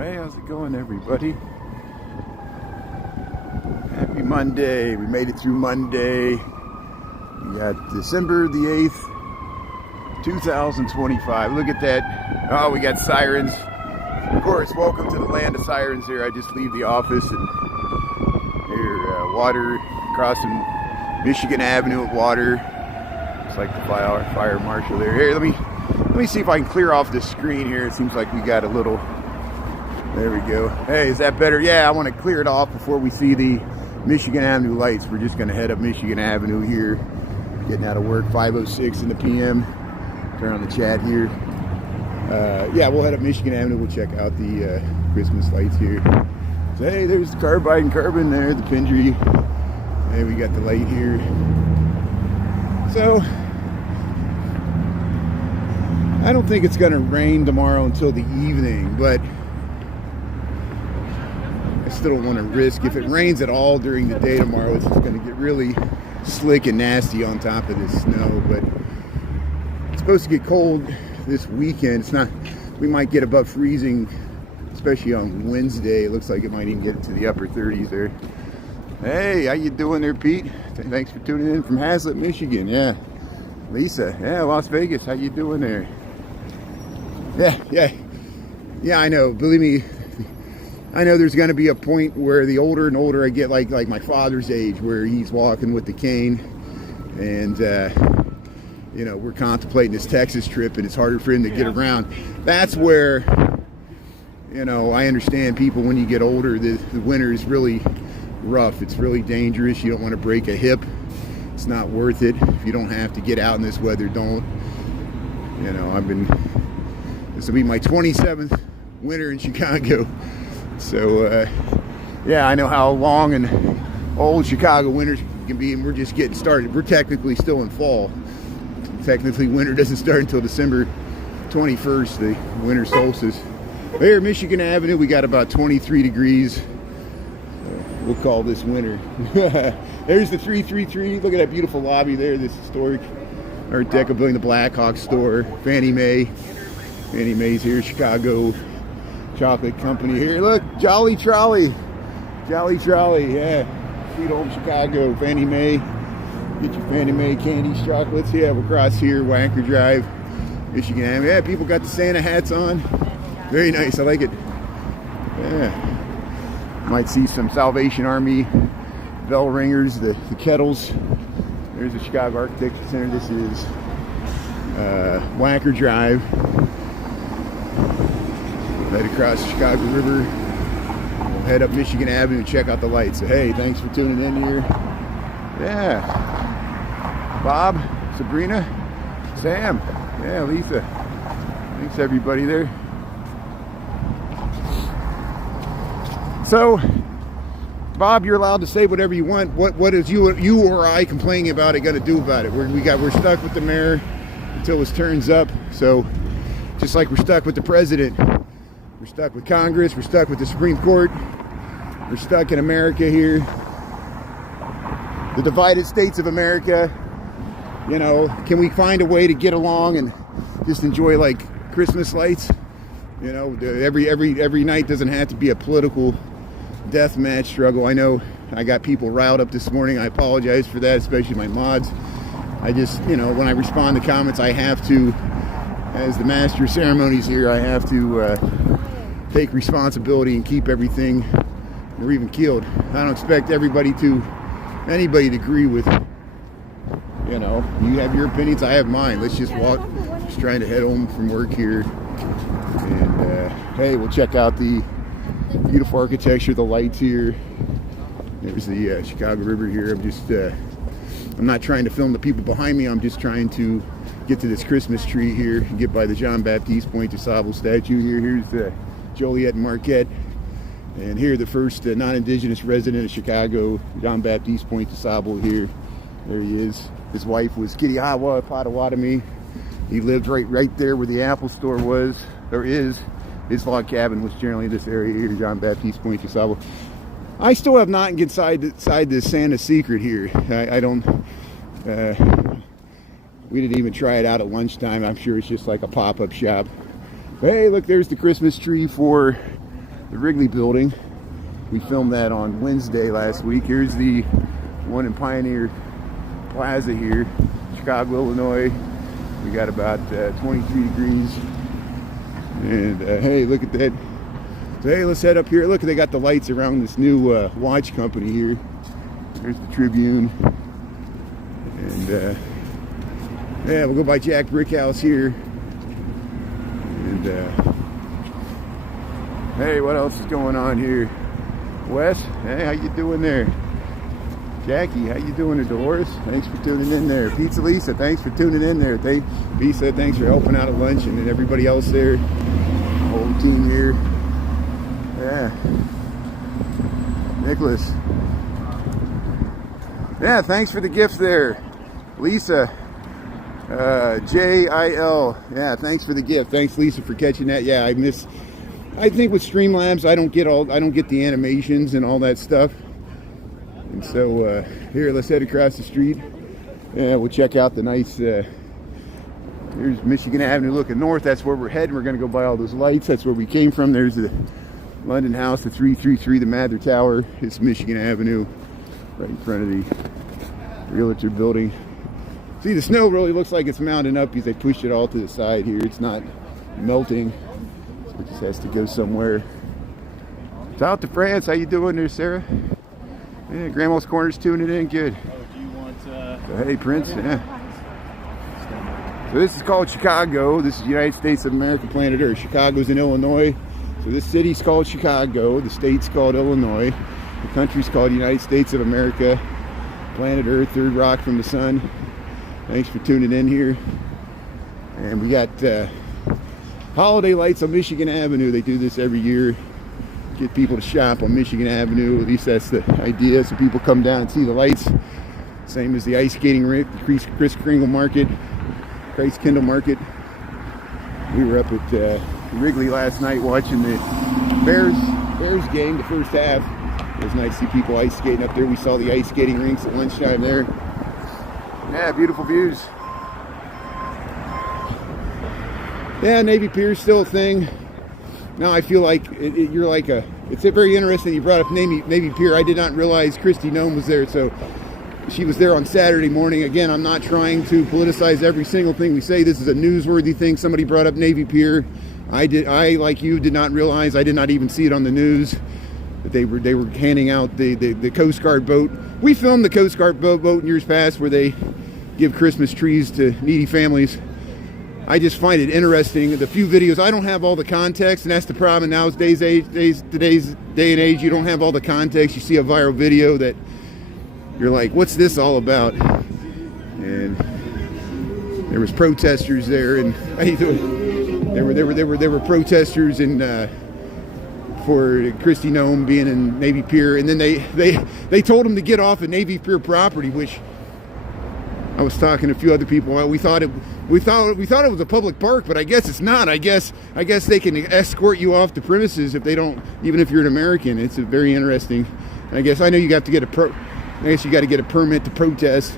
Hey, how's it going, everybody? Happy Monday. We made it through Monday. We got December the 8th, 2025. Look at that. Oh, we got sirens. Of course, welcome to the land of sirens here. I just leave the office and here, water crossing Michigan Avenue of water. It's like the fire marshal there. Here, let me see if I can clear off the screen here. It seems like we got a little. There we go. Hey, is that better? Yeah, I want to clear it off before we see the Michigan Avenue lights. We're just going to head up Michigan Avenue here. Getting out of work, 5:06 in the p.m. Turn on the chat here. Yeah, we'll head up Michigan Avenue. We'll check out the Christmas lights here. So, hey, there's the carbide and carbon there, the Pindry. Hey, we got the light here. So, I don't think it's going to rain tomorrow until the evening, but I still don't want to risk. If it rains at all during the day tomorrow, it's just going to get really slick and nasty on top of this snow. But it's supposed to get cold this weekend. It's not. We might get above freezing, especially on Wednesday. It looks like it might even get into the upper 30s there. Hey, how you doing there, Pete? Thanks for tuning in from Hazlet, Michigan. Yeah, Lisa. Yeah, Las Vegas. How you doing there? Yeah. I know. Believe me, I know there's going to be a point where the older and older I get, like my father's age, where he's walking with the cane, and you know, we're contemplating this Texas trip, and it's harder for him to get around. That's where, you know, I understand people when you get older. The winter is really rough. It's really dangerous. You don't want to break a hip. It's not worth it. If you don't have to get out in this weather, don't. You know, this will be my 27th winter in Chicago. So, yeah, I know how long and old Chicago winters can be, and we're just getting started. We're technically still in fall. Technically, winter doesn't start until December 21st, the winter solstice. Here, Michigan Avenue, we got about 23 degrees. We'll call this winter. There's the 333. Look at that beautiful lobby there, this historic Art Deco building, the Blackhawk store, Fannie Mae. Fannie Mae's here, Chicago Chocolate Company here. Look, Jolly Trolley, yeah. Sweet home Chicago, Fannie Mae. Get your Fannie Mae candies, chocolates. Yeah, we're across here, Wanker Drive, Michigan Avenue. Yeah, people got the Santa hats on. Very nice, I like it. Yeah. Might see some Salvation Army bell ringers, the kettles. There's the Chicago Architecture Center. This is Wanker Drive. Right across the Chicago River. We'll head up Michigan Avenue and check out the lights. So, hey, thanks for tuning in here. Yeah. Bob, Sabrina, Sam. Yeah, Lisa. Thanks, everybody there. So, Bob, you're allowed to say whatever you want. What is you or I complaining about it going to do about it? We're stuck with the mayor until his turn's up. So, just like we're stuck with the president. We're stuck with Congress. We're stuck with the Supreme Court. We're stuck in America here. The divided states of America. You know, can we find a way to get along and just enjoy like Christmas lights? You know, every night doesn't have to be a political death match struggle. I know I got people riled up this morning. I apologize for that, especially my mods. I just, you know, when I respond to comments, I have to, as the master of ceremonies here, I have to take responsibility and keep everything even keeled. I don't expect anybody to agree with, you know, you have your opinions, I have mine. Let's just walk, just trying to head home from work here. And hey, we'll check out the beautiful architecture, the lights here. There's the Chicago River here. I'm not trying to film the people behind me. I'm just trying to get to this Christmas tree here and get by the Jean Baptiste Point de Sable statue here. Here's Joliet and Marquette. And here, the first non-indigenous resident of Chicago, Jean Baptiste Point de Sable here. There he is. His wife was Kittihawa Potawatomi. He lived right there where the Apple store was, or is. His log cabin was generally this area here, Jean Baptiste Point de Sable. I still have not inside the Santa's Secret here. I don't. We didn't even try it out at lunchtime. I'm sure it's just like a pop-up shop. Hey, look, there's the Christmas tree for the Wrigley building. We filmed that on Wednesday last week. Here's the one in Pioneer Plaza here, Chicago, Illinois. We got about 23 degrees. And hey, look at that. So hey, let's head up here. Look, they got the lights around this new watch company here. There's the Tribune. And yeah, we'll go by Jack Brickhouse here. And hey, what else is going on here? Wes, hey, how you doing there? Jackie, how you doing there? Dolores, thanks for tuning in there. Pizza Lisa, thanks for tuning in there. Lisa, thanks for helping out at lunch, and then everybody else there, the whole team here. Yeah. Nicholas. Yeah, thanks for the gifts there. Lisa, JIL. Yeah, thanks for the gift. Thanks, Lisa, for catching that. Yeah, I think with Streamlabs, I don't get the animations and all that stuff. And so here, let's head across the street. Yeah, we'll check out the nice. Here's Michigan Avenue looking north. That's where we're heading. We're going to go by all those lights. That's where we came from. There's the London House, the 333, the Mather Tower. It's Michigan Avenue, right in front of the Realtor building. See, the snow really looks like it's mounting up because they pushed it all to the side here. It's not melting. It just has to go somewhere. South to France, how you doing there, Sarah? Yeah, Grandma's Corner's tuning in, good. Oh, do you want, so, hey, Prince, yeah. So this is called Chicago. This is the United States of America, planet Earth. Chicago's in Illinois. So this city's called Chicago. The state's called Illinois. The country's called United States of America, planet Earth, third rock from the sun. Thanks for tuning in here. And we got holiday lights on Michigan Avenue. They do this every year. Get people to shop on Michigan Avenue. At least that's the idea. So people come down and see the lights. Same as the ice skating rink, the Kris Kringle Market, Christ Kindle Market. We were up at Wrigley last night watching the Bears game, the first half. It was nice to see people ice skating up there. We saw the ice skating rinks at lunchtime there. Yeah, beautiful views. Yeah, Navy Pier's still a thing. Now I feel like you're like it's very interesting you brought up Navy Pier. I did not realize Kristi Noem was there, so she was there on Saturday morning. Again, I'm not trying to politicize every single thing we say. This is a newsworthy thing. Somebody brought up Navy Pier. I, like you, did not realize. I did not even see it on the news that they were handing out the Coast Guard boat. We filmed the Coast Guard boat in years past where they give Christmas trees to needy families. I just find it interesting. The few videos, I don't have all the context, and that's the problem in today's day and age. You don't have all the context. You see a viral video that you're like, what's this all about? And there was protesters there, and there were protesters and for Kristi Noem being in Navy Pier, and then they told him to get off of Navy Pier property, which I was talking to a few other people. We thought it was a public park, but I guess it's not. I guess they can escort you off the premises if they don't, even if you're an American. It's a very interesting. I guess I know you have to get I guess you got to get a permit to protest.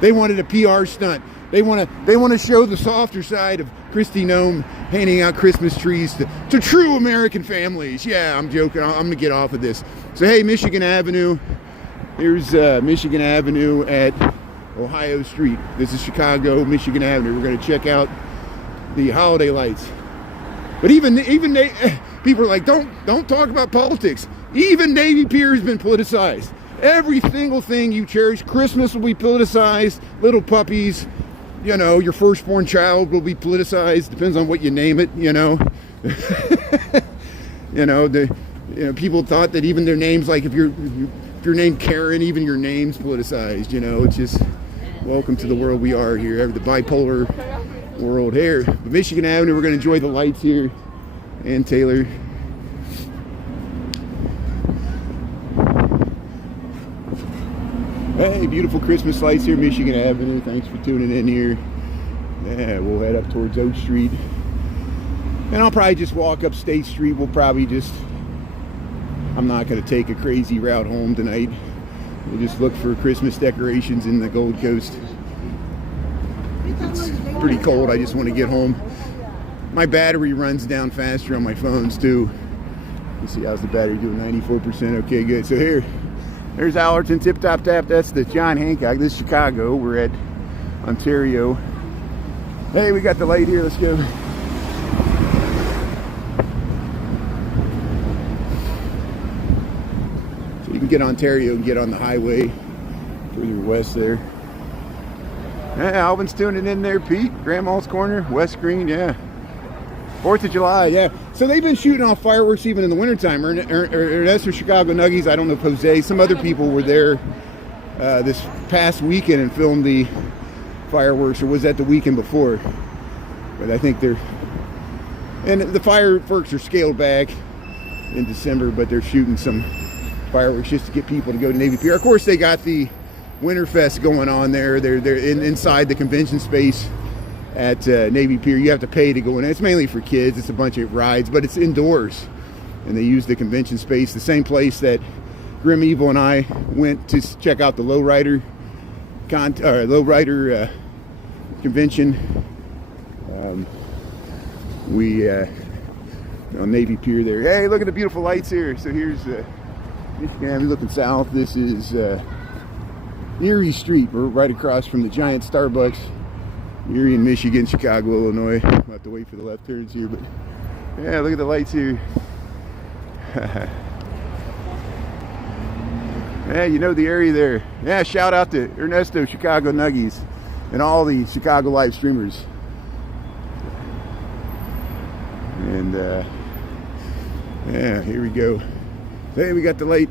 They wanted a PR stunt. They want to show the softer side of Kristi Noem handing out Christmas trees to true American families. Yeah, I'm joking. I'm gonna get off of this. So hey, Michigan Avenue. Here's Michigan Avenue at Ohio Street. This is Chicago, Michigan Avenue. We're going to check out the holiday lights. But even people are like, don't talk about politics. Even Navy Pier has been politicized. Every single thing you cherish, Christmas will be politicized. Little puppies, you know, your firstborn child will be politicized. Depends on what you name it, you know. People thought that even their names, like if you're named Karen, even your name's politicized, you know. It's just, welcome to the world we are here, the bipolar world here. But Michigan Avenue, we're going to enjoy the lights here. And Taylor. Hey, beautiful Christmas lights here, Michigan Avenue. Thanks for tuning in here. Yeah, we'll head up towards Oak Street. And I'll probably just walk up State Street. I'm not going to take a crazy route home tonight. We'll just look for Christmas decorations in the Gold Coast. It's pretty cold. I just want to get home. my battery runs down faster on my phones too. You see, how's the battery doing? 94%. Okay, good. So there's Allerton, Tip Top Tap. That's the John Hancock. This is Chicago. We're at Ontario. Hey, we got the light here. Let's go. So you can get Ontario and get on the highway further west there. Yeah, Alvin's tuning in there. Pete, Grandma's Corner, West Green. Yeah. 4th of July, yeah. So they've been shooting off fireworks even in the wintertime. Ernesto Chicago Nuggies, I don't know if Jose, some other people were there this past weekend and filmed the fireworks, or was that the weekend before? But I think and the fireworks are scaled back in December, but they're shooting some fireworks just to get people to go to Navy Pier. Of course, they got the Winterfest going on there. They're inside the convention space at Navy Pier. You have to pay to go in. It's mainly for kids. It's a bunch of rides, but it's indoors, and they use the convention space, the same place that Grim Evil and I went to check out the lowrider convention. We on Navy Pier there. Hey, look at the beautiful lights here. So here's Michigan Avenue looking south. This is Erie Street. We're right across from the giant Starbucks. Erie in Michigan, Chicago, Illinois. We'll have to wait for the left turns here, but yeah, look at the lights here. Yeah, you know the area there. Yeah, shout out to Ernesto Chicago Nuggies and all the Chicago live streamers. And yeah, here we go. Hey, we got the light.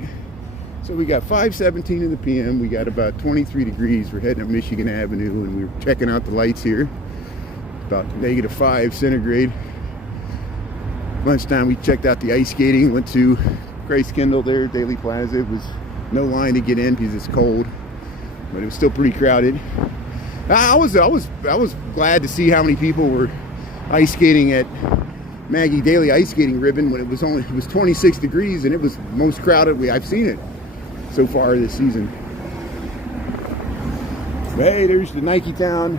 So we got 5:17 in the p.m. We got about 23 degrees. We're heading up Michigan Avenue, and we're checking out the lights here. About -5 centigrade. Lunchtime, we checked out the ice skating. Went to Christ Kindle there, Daily Plaza. It was no line to get in because it's cold, but it was still pretty crowded. I was glad to see how many people were ice skating at Maggie Daily Ice Skating Ribbon when it was 26 degrees, and it was the most crowded I've seen it so far this season. Hey, there's the Nike Town,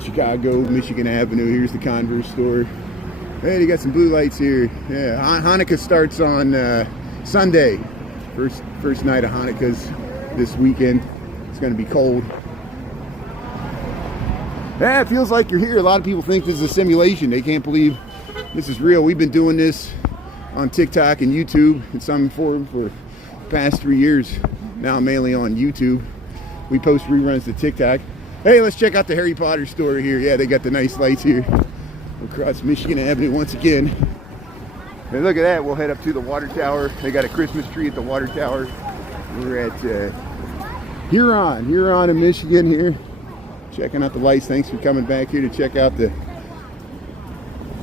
Chicago, Michigan Avenue. Here's the Converse store. Hey, they got some blue lights here. Yeah, Hanukkah starts on Sunday. First night of Hanukkah's this weekend. It's going to be cold. Yeah, it feels like you're here. A lot of people think this is a simulation. They can't believe this is real. We've been doing this on TikTok and YouTube in some form for the past 3 years. Now mainly on YouTube. We post reruns to TikTok. Hey, let's check out the Harry Potter store here. Yeah, they got the nice lights here across Michigan Avenue once again. And look at that. We'll head up to the water tower. They got a Christmas tree at the water tower. We're at Huron in Michigan here. Checking out the lights. Thanks for coming back here to check out the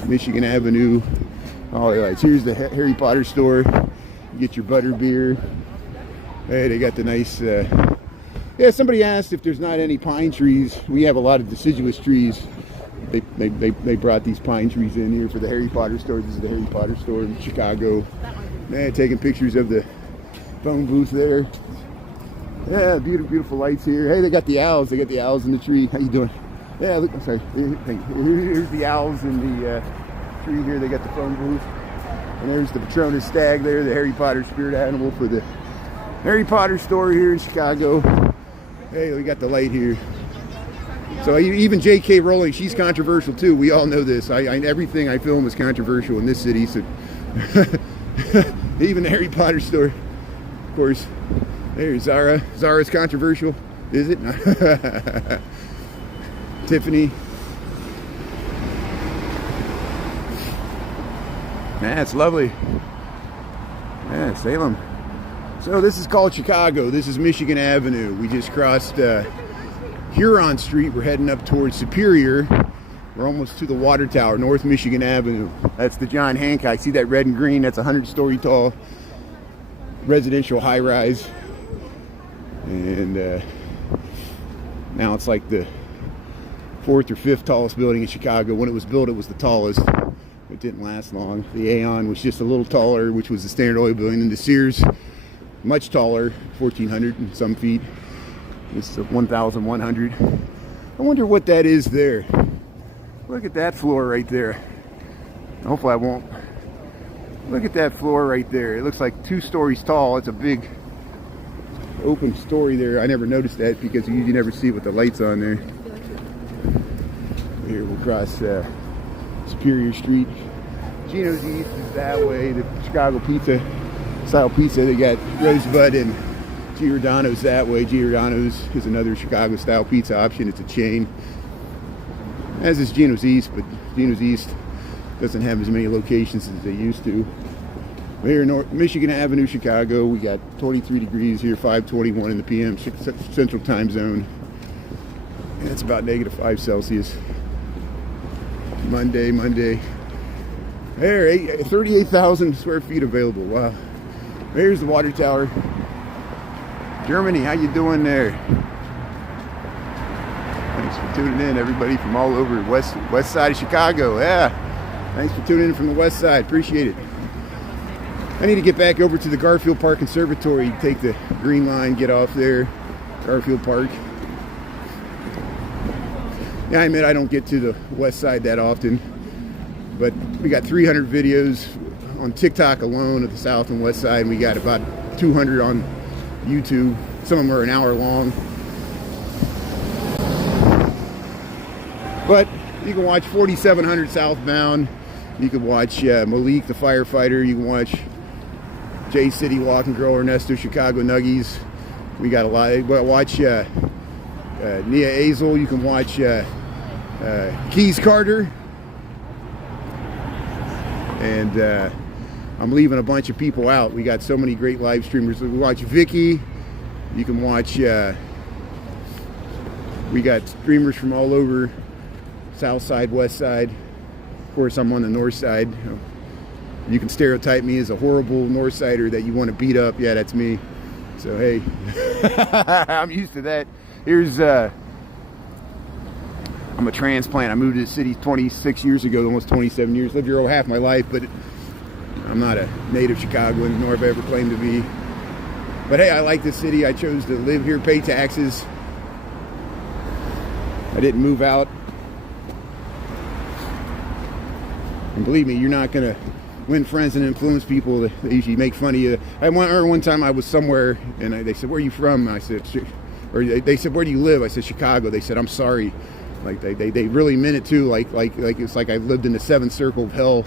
Michigan Avenue lights. Here's the Harry Potter store. You get your butter beer. Hey, they got the nice yeah, somebody asked if there's not any pine trees. We have a lot of deciduous trees. They brought these pine trees in here for the Harry Potter store. This is the Harry Potter store in Chicago. Man, taking pictures of the phone booth there. Yeah, beautiful lights here. Hey, they got the owls. They got the owls in the tree. How you doing? Yeah, look, I'm sorry. Here's the owls in the tree here. They got the phone booth. And there's the Patronus stag there, the Harry Potter spirit animal for the Harry Potter store here in Chicago. Hey, we got the light here. So even J.K. Rowling, she's controversial too. We all know this. Everything I film is controversial in this city. So even the Harry Potter store, of course. There's Zara. Zara's controversial, is it? Tiffany. Yeah, it's lovely. Yeah, Salem. So this is called Chicago. This is Michigan Avenue. We just crossed Huron Street. We're heading up towards Superior. We're almost to the water tower, North Michigan Avenue. That's the John Hancock. See that red and green? That's a 100-story tall residential high-rise. And now it's like the 4th or 5th tallest building in Chicago. When it was built, it was the tallest. It didn't last long. The Aon was just a little taller, which was the Standard Oil building. And the Sears, much taller, 1,400 and some feet. This is 1,100. I wonder what that is there. Look at that floor right there. Hopefully I won't. Look at that floor right there. It looks like 2 stories tall. It's a big open story there. I never noticed that because you usually never see it with the lights on there. Here we'll cross Superior Street. Gino's East is that way. The Chicago pizza style pizza. They got Rosebud and Giordano's that way. Giordano's is another Chicago style pizza option. It's a chain. As is Gino's East, but Gino's East doesn't have as many locations as they used to. Here in Michigan Avenue, Chicago, we got 23 degrees here, 5:21 in the p.m. Central Time Zone. And it's about -5 Celsius. Monday. There, 38,000 square feet available. Wow. There's the water tower. Germany, how you doing there? Thanks for tuning in, everybody from all over west side of Chicago. Yeah, thanks for tuning in from the west side. Appreciate it. I need to get back over to the Garfield Park Conservatory. Take the green line, get off there, Garfield Park. Yeah, I admit I don't get to the west side that often, but we got 300 videos on TikTok alone of the south and west side, and we got about 200 on YouTube. Some of them are an hour long. But you can watch 4700 southbound. You can watch Malik the firefighter. You can watch J City Walk and Grow, Ernesto Chicago Nuggies. We got a lot. Watch Nia Azel. You can watch Keys Carter. And I'm leaving a bunch of people out. We got so many great live streamers. We watch Vicky. You can watch. We got streamers from all over. South side, west side. Of course, I'm on the north side. You can stereotype me as a horrible north sider that you want to beat up. Yeah, that's me. So hey, I'm used to that. Here's I'm a transplant. I moved to the city 26 years ago, almost 27 years. Lived here over half my life, but I'm not a native Chicagoan, nor have I ever claimed to be. But hey, I like this city. I chose to live here, pay taxes. I didn't move out. And believe me, you're not going to win friends and influence people. They usually make fun of you. I remember one time I was somewhere, and they said, "Where are you from?" I said, or they said, "Where do you live?" I said, "Chicago." They said, "I'm sorry." Like they really meant it too. Like it's like I lived in the seventh circle of hell.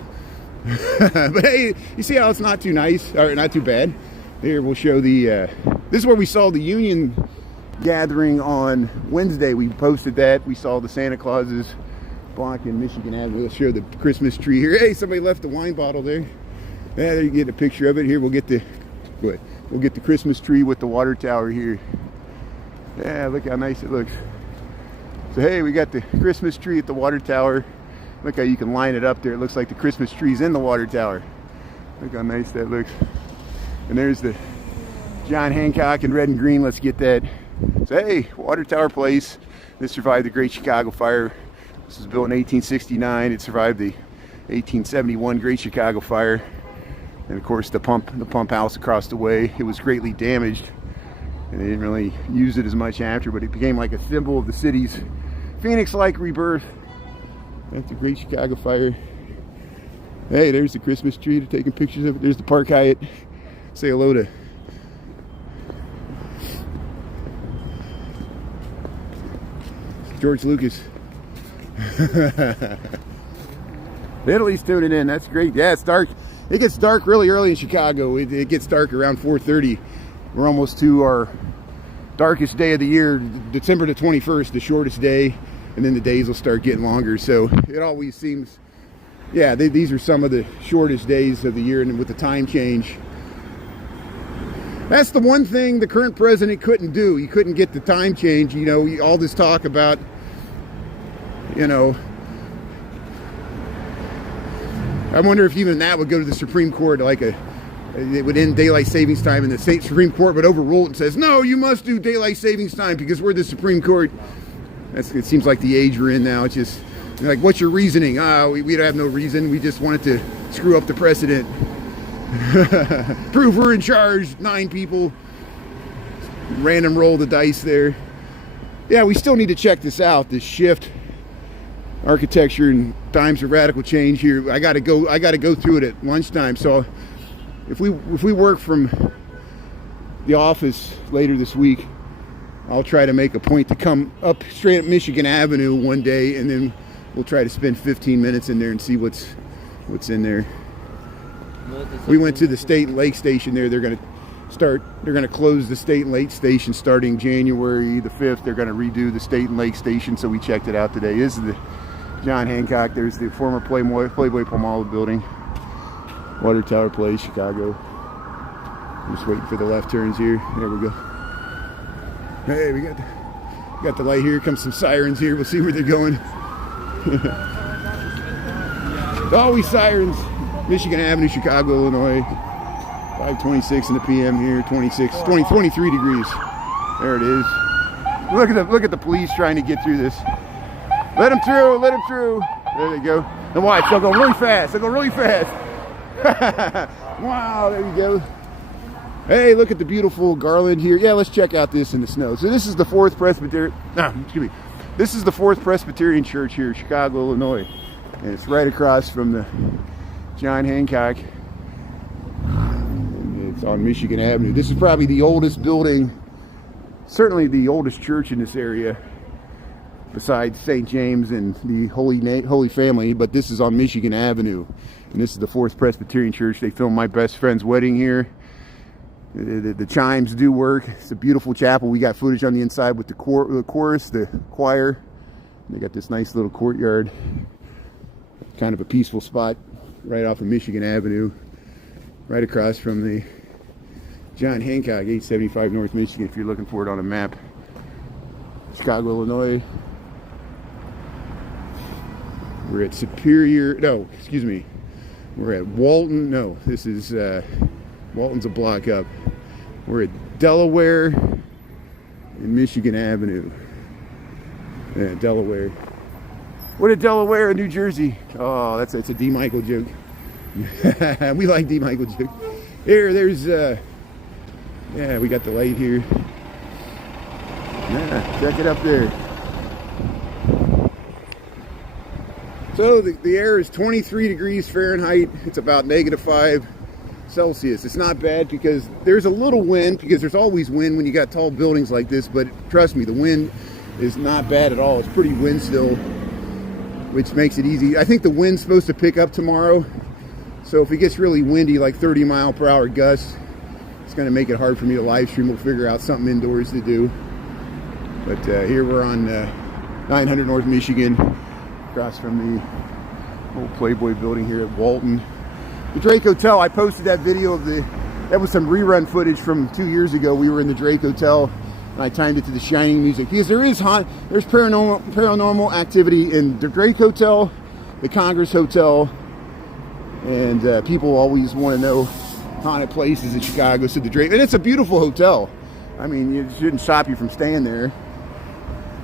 But hey, you see how it's not too nice, or not too bad. Here we'll show the. This is where we saw the Union gathering on Wednesday. We posted that. We saw the Santa Clauses blocking Michigan Avenue. We'll show the Christmas tree here. Hey, somebody left the wine bottle there. Yeah, there you get a picture of it. Here we'll get the. Go ahead. We'll get the Christmas tree with the water tower here. Yeah, look how nice it looks. So hey, we got the Christmas tree at the water tower. Look how you can line it up there. It looks like the Christmas tree's in the water tower. Look how nice that looks. And there's the John Hancock in red and green. Let's get that. So hey, Water Tower Place. This survived the Great Chicago Fire. This was built in 1869. It survived the 1871 Great Chicago Fire. And of course the pump house across the way. It was greatly damaged. And they didn't really use it as much after, but it became like a symbol of the city's Phoenix-like rebirth. That's the Great Chicago Fire. Hey, there's the Christmas tree. They're taking pictures of it. There's the Park Hyatt. Say hello to George Lucas. Italy's tuning in. That's great. Yeah, it's dark. It gets dark really early in Chicago. It gets dark around 4:30. We're almost to our darkest day of the year, December the 21st, the shortest day, and then the days will start getting longer. So it always seems, yeah, these are some of the shortest days of the year, and with the time change. That's the one thing the current president couldn't do. He couldn't get the time change. You know, all this talk about, you know, I wonder if even that would go to the Supreme Court, like it would end daylight savings time, and the Supreme Court would overrule it and says, no, you must do daylight savings time because we're the Supreme Court. It seems like the age we're in now. It's just like, what's your reasoning? We don't have no reason. We just wanted to screw up the precedent. Prove we're in charge. 9 people. Random roll the dice there. Yeah, we still need to check this out, this shift architecture and times of radical change here. I gotta go through it at lunchtime. So if we work from the office later this week, I'll try to make a point to come up straight up Michigan Avenue one day, and then we'll try to spend 15 minutes in there and see what's in there. We went to the State and Lake Station there. They're gonna close the State and Lake Station starting January the 5th. They're gonna redo the State and Lake Station, so we checked it out today. This is the John Hancock. There's the former Playboy Palmolive building. Water Tower Place, Chicago. I'm just waiting for the left turns here. There we go. Hey, we got the light here. Comes some sirens here. We'll see where they're going. Always sirens. Michigan Avenue, Chicago, Illinois. 5:26 in the PM here. 23 degrees. There it is. Look at the police trying to get through this. Let them through. Let them through. There they go. And watch. They'll go really fast. They'll go really fast. Wow. There you go. Hey, look at the beautiful garland here. Yeah, let's check out this in the snow. So this is the Fourth Presbyterian. This is the Fourth Presbyterian Church here, Chicago, Illinois, and it's right across from the John Hancock. It's on Michigan Avenue. This is probably the oldest building, certainly the oldest church in this area, besides St. James and the Holy Family. But this is on Michigan Avenue, and this is the Fourth Presbyterian Church. They filmed my best friend's wedding here. The chimes do work. It's a beautiful chapel. We got footage on the inside with the chorus, the choir. They got this nice little courtyard. Kind of a peaceful spot right off of Michigan Avenue, right across from the John Hancock, 875 North Michigan, if you're looking for it on a map. Chicago, Illinois. We're at we're at Walton. No, this is Walton's a block up. We're at Delaware and Michigan Avenue. Yeah, Delaware. What a Delaware in New Jersey. Oh, it's a D. Michael joke. We like D. Michael joke. There's yeah, we got the light here. Yeah, check it up there. So the air is 23 degrees Fahrenheit. It's about -5 Celsius. It's not bad because there's a little wind, because there's always wind when you got tall buildings like this, but trust me, the wind is not bad at all. It's pretty wind still, which makes it easy. I think the wind's supposed to pick up tomorrow, so if it gets really windy, like 30-mile-per-hour gusts, it's going to make it hard for me to live stream. We'll figure out something indoors to do. But here we're on 900 North Michigan, across from the old Playboy building here at Walton. The Drake Hotel, I posted that video of that was some rerun footage from 2 years ago. We were in the Drake Hotel, and I timed it to the Shining music, because there's paranormal activity in the Drake Hotel, the Congress Hotel, and people always want to know haunted places in Chicago. So the Drake, and it's a beautiful hotel. I mean, it shouldn't stop you from staying there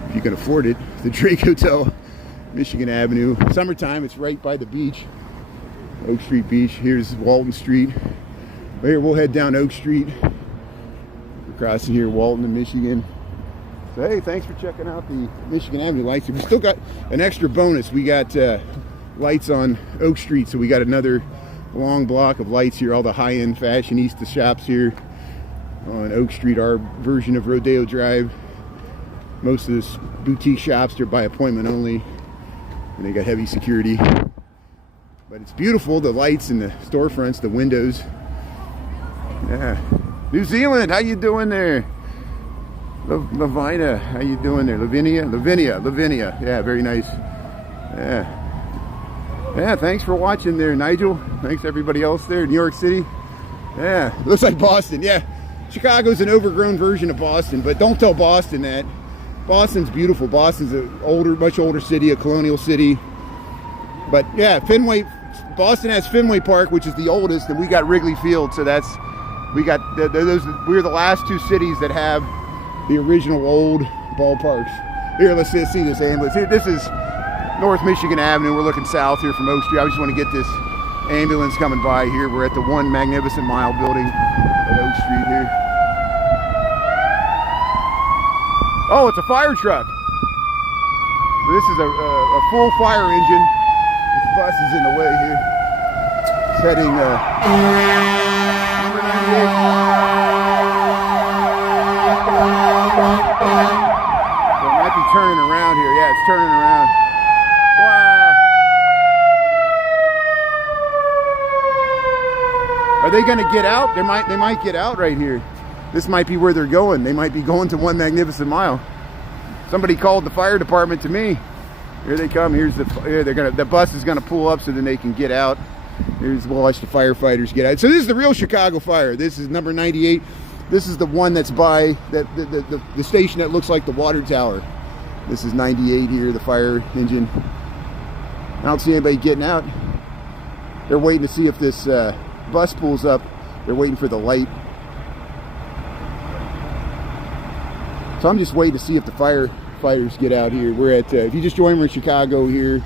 if you can afford it. The Drake Hotel, Michigan Avenue. Summertime, it's right by the beach, Oak Street Beach. Here's Walton Street. Here, we'll head down Oak Street. We're crossing here, Walton and Michigan. So hey, thanks for checking out the Michigan Avenue lights. We still got an extra bonus. We got lights on Oak Street, so we got another long block of lights here. All the high-end fashionista shops here on Oak Street, our version of Rodeo Drive. Most of this boutique shops, they're by appointment only, and they got heavy security. But it's beautiful, the lights and the storefronts, the windows. Yeah. New Zealand, how you doing there? Lavina, how you doing there? Lavinia. Yeah, very nice. Yeah, thanks for watching there, Nigel. Thanks everybody else there, New York City. Yeah, looks like Boston. Yeah, Chicago's an overgrown version of Boston, but don't tell Boston that. Boston's beautiful. Boston's a much older city, a colonial city. But yeah, Boston has Fenway Park, which is the oldest, and we got Wrigley Field. So we're the last two cities that have the original old ballparks. Here, let's see this ambulance. Here, this is North Michigan Avenue. We're looking south here from Oak Street. I just want to get this ambulance coming by here. We're at the One Magnificent Mile building at Oak Street here. Oh, it's a fire truck. So this is a full fire engine. This bus is in the way here. It's heading number 98. So it might be turning around here. Yeah, it's turning around. Wow. Are they going to get out? They might get out right here. This might be where they're going. They might be going to One Magnificent Mile. Somebody called the fire department to me. Here they come. Here's the bus is gonna pull up so then they can get out. We'll watch the firefighters get out. So this is the real Chicago fire. This is number 98. This is the one that's by the station that looks like the water tower. This is 98 here, the fire engine. I don't see anybody getting out. They're waiting to see if this bus pulls up. They're waiting for the light. So I'm just waiting to see if the firefighters get out here. We're at, if you just joined, we're in Chicago here.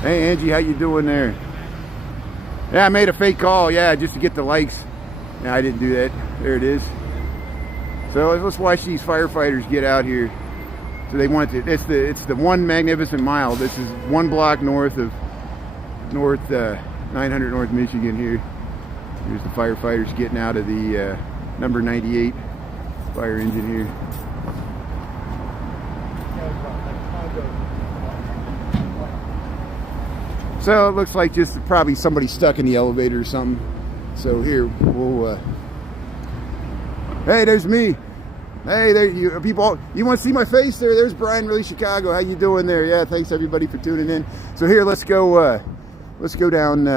Hey Angie, how you doing there? Yeah, I made a fake call, yeah, just to get the likes. No, I didn't do that. There it is. So let's watch these firefighters get out here. So they want to, it's the One Magnificent Mile. This is 1 block north of 900 North Michigan here. Here's the firefighters getting out of the number 98 fire engine here. So it looks like just probably somebody stuck in the elevator or something. So here we'll hey, there's me. Hey, there you people. You want to see my face there? There's Brian, really Chicago. How you doing there? Yeah, thanks everybody for tuning in. So here, let's go down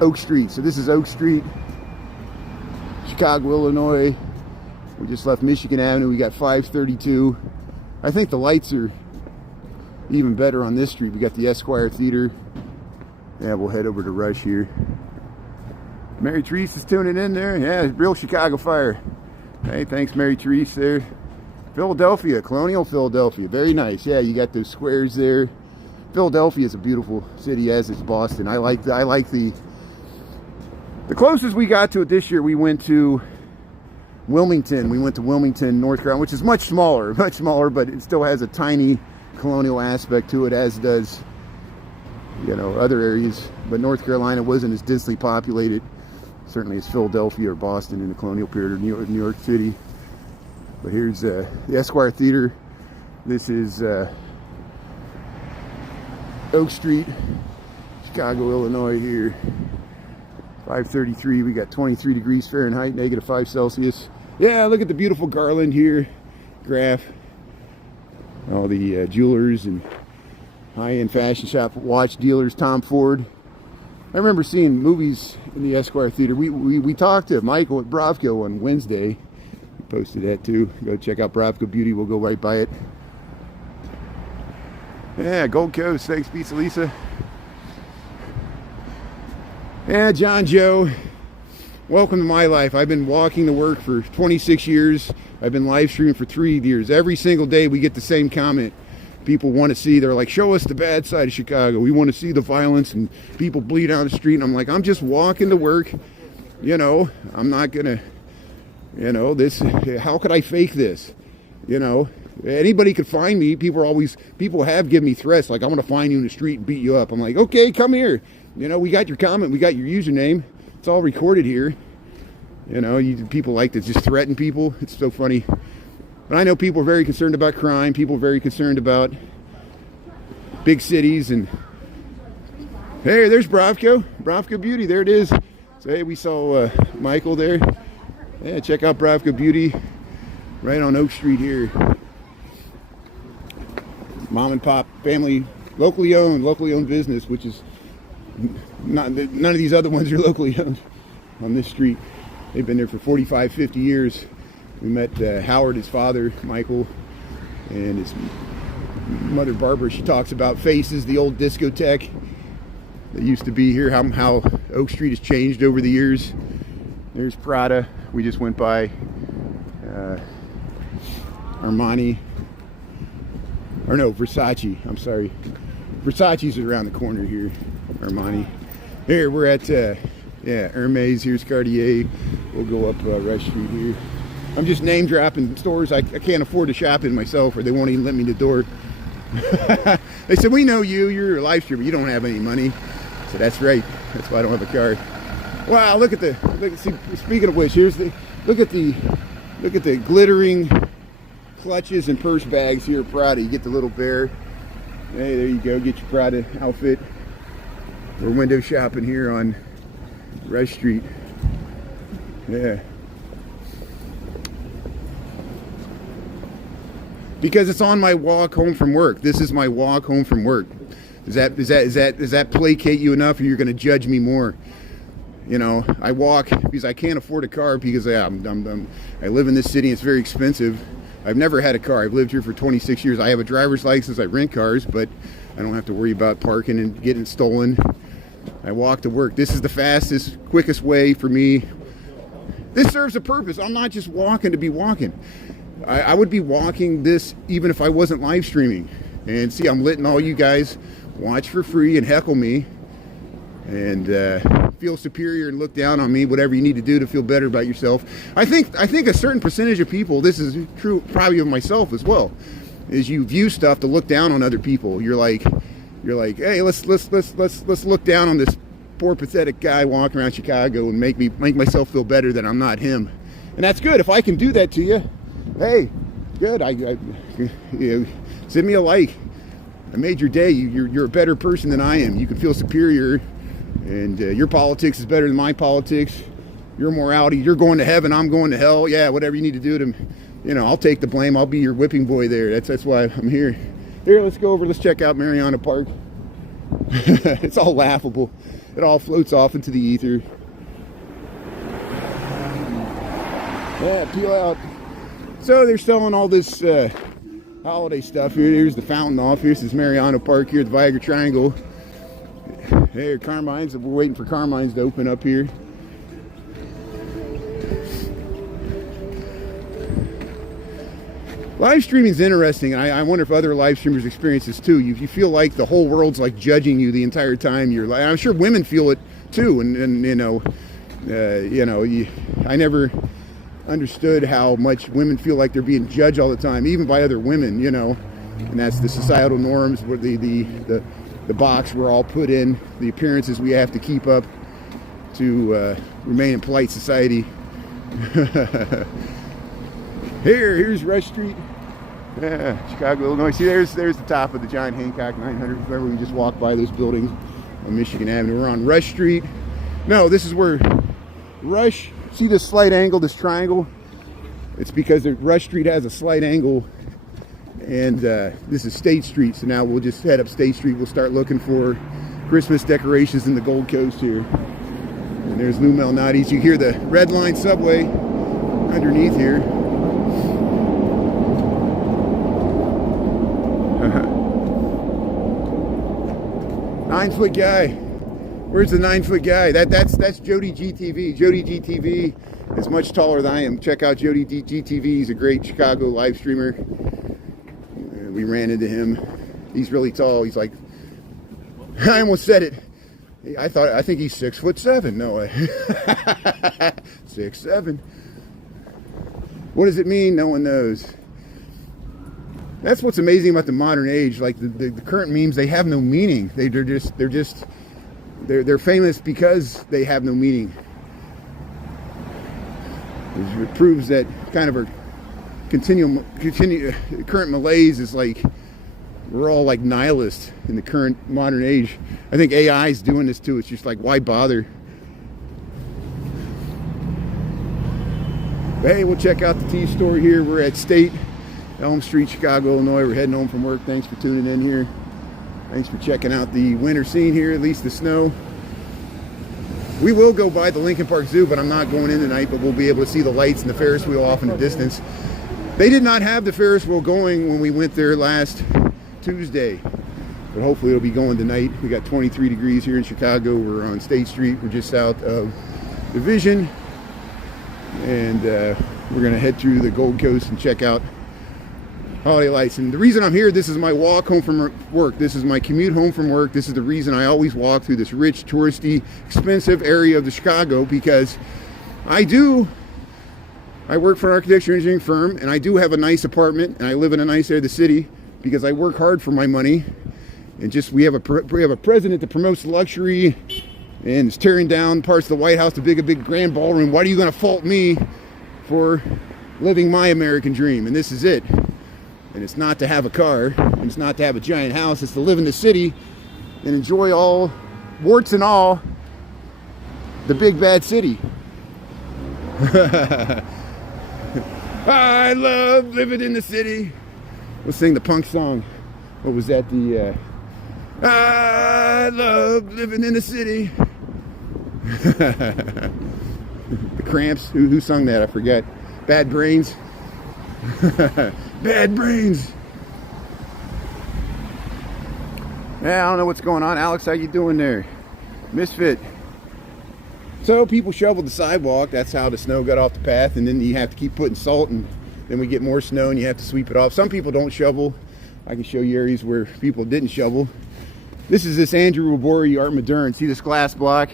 Oak Street. So this is Oak Street, Chicago, Illinois. We just left Michigan Avenue. We got 532. I think the lights are even better on this street. We got the Esquire Theater. Yeah, we'll head over to Rush here. Mary Therese is tuning in there. Yeah, real Chicago fire. Hey, thanks Mary Therese there. Philadelphia, Colonial Philadelphia. Very nice. Yeah, you got those squares there. Philadelphia is a beautiful city, as is Boston. I like the closest we got to it this year. We went to Wilmington. We went to Wilmington, North Carolina, which is much smaller, but it still has a tiny colonial aspect to it, as does, you know, other areas. But North Carolina wasn't as densely populated, certainly as Philadelphia or Boston in the colonial period, or New York City. But here's the Esquire Theater. This is Oak Street, Chicago, Illinois here. 5:33, we got 23 degrees Fahrenheit, -5 Celsius. Yeah, look at the beautiful garland here. Graph. All the jewelers and high-end fashion shop watch dealers, Tom Ford. I remember seeing movies in the Esquire Theater. We talked to Michael at Bravco on Wednesday. He posted that too. Go check out Bravco Beauty. We'll go right by it. Yeah, Gold Coast. Thanks, Pizza Lisa. Yeah, John Joe. Welcome to my life. I've been walking to work for 26 years. I've been live streaming for 3 years. Every single day we get the same comment. People want to see, they're like, show us the bad side of Chicago. We want to see the violence and people bleed down the street. And I'm like, I'm just walking to work. You know, I'm not going to, you know, how could I fake this? You know, anybody could find me. People have given me threats, like, I'm going to find you in the street and beat you up. I'm like, okay, come here. You know, we got your comment, we got your username. It's all recorded here. You know, people like to just threaten people. It's so funny. But I know people are very concerned about crime. People are very concerned about big cities. And hey, there's Bravco Beauty. There it is. So hey, we saw Michael there. Yeah, check out Bravco Beauty right on Oak Street here. Mom and pop family, locally owned business, which is none of these other ones are locally owned on this street. They've been there for 45, 50 years. We met Howard, his father, Michael, and his mother, Barbara. She talks about Faces, the old discotheque that used to be here, how Oak Street has changed over the years. There's Prada. We just went by Armani. Or no, Versace. I'm sorry. Versace's around the corner here. Armani. Here, we're at, Hermes. Here's Cartier. We'll go up Rush Street here. I'm just name dropping stores I can't afford to shop in myself, or they won't even let me in the door. They said, we know you're a live streamer, you don't have any money. So that's right, that's why I don't have a car. Wow, see, speaking of which, look at the glittering clutches and purse bags here at Prada. You get the little bear. Hey, there you go, get your Prada outfit. We're window shopping here on Rush Street. Yeah. Because it's on my walk home from work. This is my walk home from work. Does that placate you enough, or you're going to judge me more? You know, I walk because I can't afford a car, because I live in this city and it's very expensive. I've never had a car. I've lived here for 26 years. I have a driver's license. I rent cars, but I don't have to worry about parking and getting stolen. I walk to work. This is the fastest, quickest way for me. This serves a purpose. I'm not just walking to be walking. I would be walking this even if I wasn't live streaming. And see, I'm letting all you guys watch for free and heckle me and feel superior and look down on me, whatever you need to do to feel better about yourself. I think a certain percentage of people, this is true probably of myself as well, is you view stuff to look down on other people. You're like, hey, let's look down on this poor pathetic guy walking around Chicago and make myself feel better that I'm not him. And that's good. If I can do that to you, hey, good. Send me a like. I made your day. You're a better person than I am. You can feel superior, and your politics is better than my politics. Your morality, you're going to heaven, I'm going to hell. Yeah, whatever you need to do to, I'll take the blame. I'll be your whipping boy there. That's why I'm here. Here, let's go over. Let's check out Mariana Park. It's all laughable. It all floats off into the ether. Yeah, peel out. So they're selling all this holiday stuff here. Here's the fountain off. Here's this Mariana Park here, the Viagra Triangle. Hey, Carmine's. We're waiting for Carmine's to open up here. Live streaming is interesting. I wonder if other live streamers experience this too. You feel like the whole world's like judging you the entire time you're live. I'm sure women feel it too. I never understood how much women feel like they're being judged all the time, even by other women. And that's the societal norms, where the box we're all put in, the appearances we have to keep up to remain in polite society. Here's Rush Street, Chicago, Illinois. See, there's the top of the John Hancock 900. Remember, we just walked by those buildings on Michigan Avenue. We're on Rush Street. No, this is where Rush. See this slight angle, this triangle? It's because the Rush Street has a slight angle, and this is State Street. So now we'll just head up State Street. We'll start looking for Christmas decorations in the Gold Coast here. And there's Lou Malnati's. You hear the Red Line subway underneath here. 9-foot guy. Where's the 9-foot guy? That's Jody GTV. Jody GTV is much taller than I am. Check out Jody GTV. He's a great Chicago live streamer. We ran into him. He's really tall. He's like, I almost said it. I think he's 6'7". No way. 6'7". What does it mean? No one knows. That's what's amazing about the modern age. Like the current memes, they have no meaning. They're famous because they have no meaning. It proves that kind of a current malaise is like, we're all like nihilists in the current modern age. I think AI is doing this too. It's just like, why bother? But hey, we'll check out the tea store here. We're at State, Elm Street, Chicago, Illinois. We're heading home from work. Thanks for tuning in here. Thanks for checking out the winter scene here, at least the snow. We will go by the Lincoln Park Zoo, but I'm not going in tonight, but we'll be able to see the lights and the Ferris wheel off in the distance. They did not have the Ferris wheel going when we went there last Tuesday, but hopefully it'll be going tonight. We got 23 degrees here in Chicago. We're on State Street. We're just south of Division, and we're going to head through the Gold Coast and check out holiday lights. And the reason I'm here, this is my walk home from work. This is my commute home from work. This is the reason I always walk through this rich, touristy, expensive area of the Chicago, because I do I work for an architecture engineering firm, and I do have a nice apartment, and I live in a nice area of the city because I work hard for my money. And just we have a president that promotes luxury and is tearing down parts of the White House to build a big grand ballroom. What are you going to fault me for living my American dream? And this is it. And it's not to have a car, and it's not to have a giant house. It's to live in the city and enjoy all, warts and all, the big bad city. I love living in the city. We'll sing the punk song. What was that? I love living in the city. The Cramps. Who sung that? I forget. Bad Brains. Bad Brains. Yeah, I don't know what's going on. Alex, how you doing there? Misfit. So people shoveled the sidewalk. That's how the snow got off the path. And then you have to keep putting salt, and then we get more snow and you have to sweep it off. Some people don't shovel. I can show you areas where people didn't shovel. This is this Andrew Robori Art Moderne. See this glass block?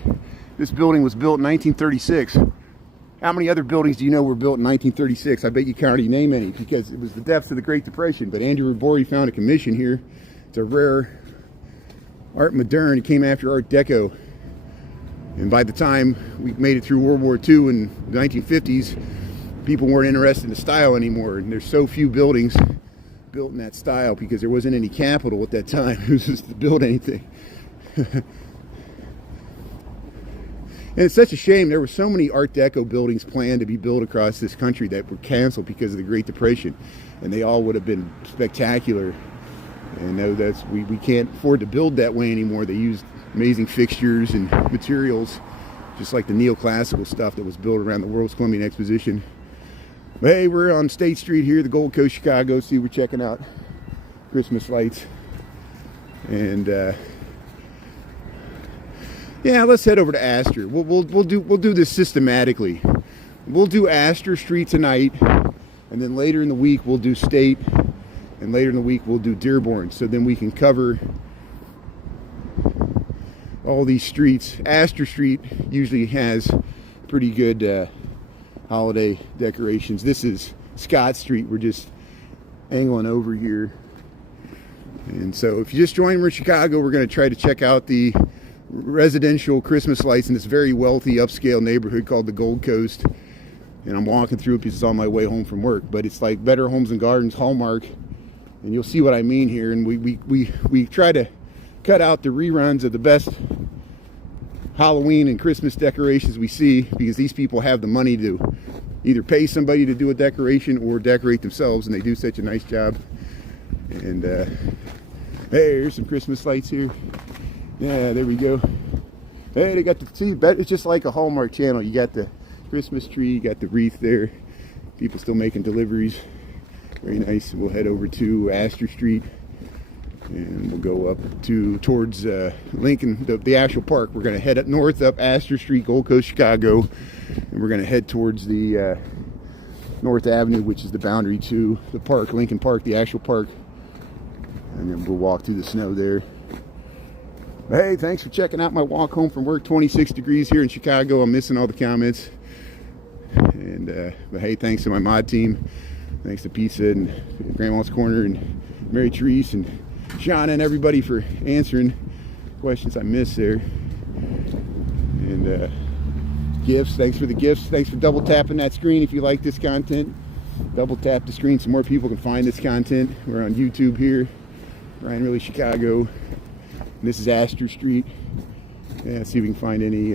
This building was built in 1936. How many other buildings do you know were built in 1936? I bet you can't already name any because it was the depths of the Great Depression. But Andrew Robori found a commission here. It's a rare Art Moderne. It came after Art Deco. And by the time we made it through World War II in the 1950s, people weren't interested in the style anymore. And there's so few buildings built in that style because there wasn't any capital at that time. It was just to build anything. And it's such a shame. There were so many Art Deco buildings planned to be built across this country that were canceled because of the Great Depression. And they all would have been spectacular. And now we can't afford to build that way anymore. They used amazing fixtures and materials, just like the neoclassical stuff that was built around the World's Columbian Exposition. But hey, we're on State Street here, the Gold Coast, Chicago. See, we're checking out Christmas lights. And yeah, let's head over to Astor. We'll do this systematically. We'll do Astor Street tonight, and then later in the week we'll do State, and later in the week we'll do Dearborn. So then we can cover all these streets. Astor Street usually has pretty good holiday decorations. This is Scott Street. We're just angling over here. And so if you just joined, we're in Chicago. We're going to try to check out the residential Christmas lights in this very wealthy upscale neighborhood called the Gold Coast. And I'm walking through it because it's on my way home from work. But it's like Better Homes and Gardens, Hallmark. And you'll see what I mean here. And we try to cut out the reruns of the best Halloween and Christmas decorations we see, because these people have the money to either pay somebody to do a decoration or decorate themselves, and they do such a nice job. And hey, here's some Christmas lights here. Yeah, there we go. Hey, they got the, see, it's just like a Hallmark channel. You got the Christmas tree, you got the wreath there. People still making deliveries. Very nice. We'll head over to Astor Street, and we'll go up towards Lincoln, the actual park. We're going to head up north up Astor Street, Gold Coast, Chicago, and we're going to head towards the North Avenue, which is the boundary to the park, Lincoln Park, the actual park. And then we'll walk through the snow there. But hey, thanks for checking out my walk home from work. 26 degrees here in Chicago. I'm missing all the comments. And but hey, thanks to my mod team. Thanks to Pizza and Grandma's Corner and Mary Therese and Shauna and everybody for answering questions I missed there. And gifts, thanks for the gifts. Thanks for double tapping that screen if you like this content. Double tap the screen so more people can find this content. We're on YouTube here, Ryan Really Chicago. And this is Astor Street. Yeah, see if we can find any.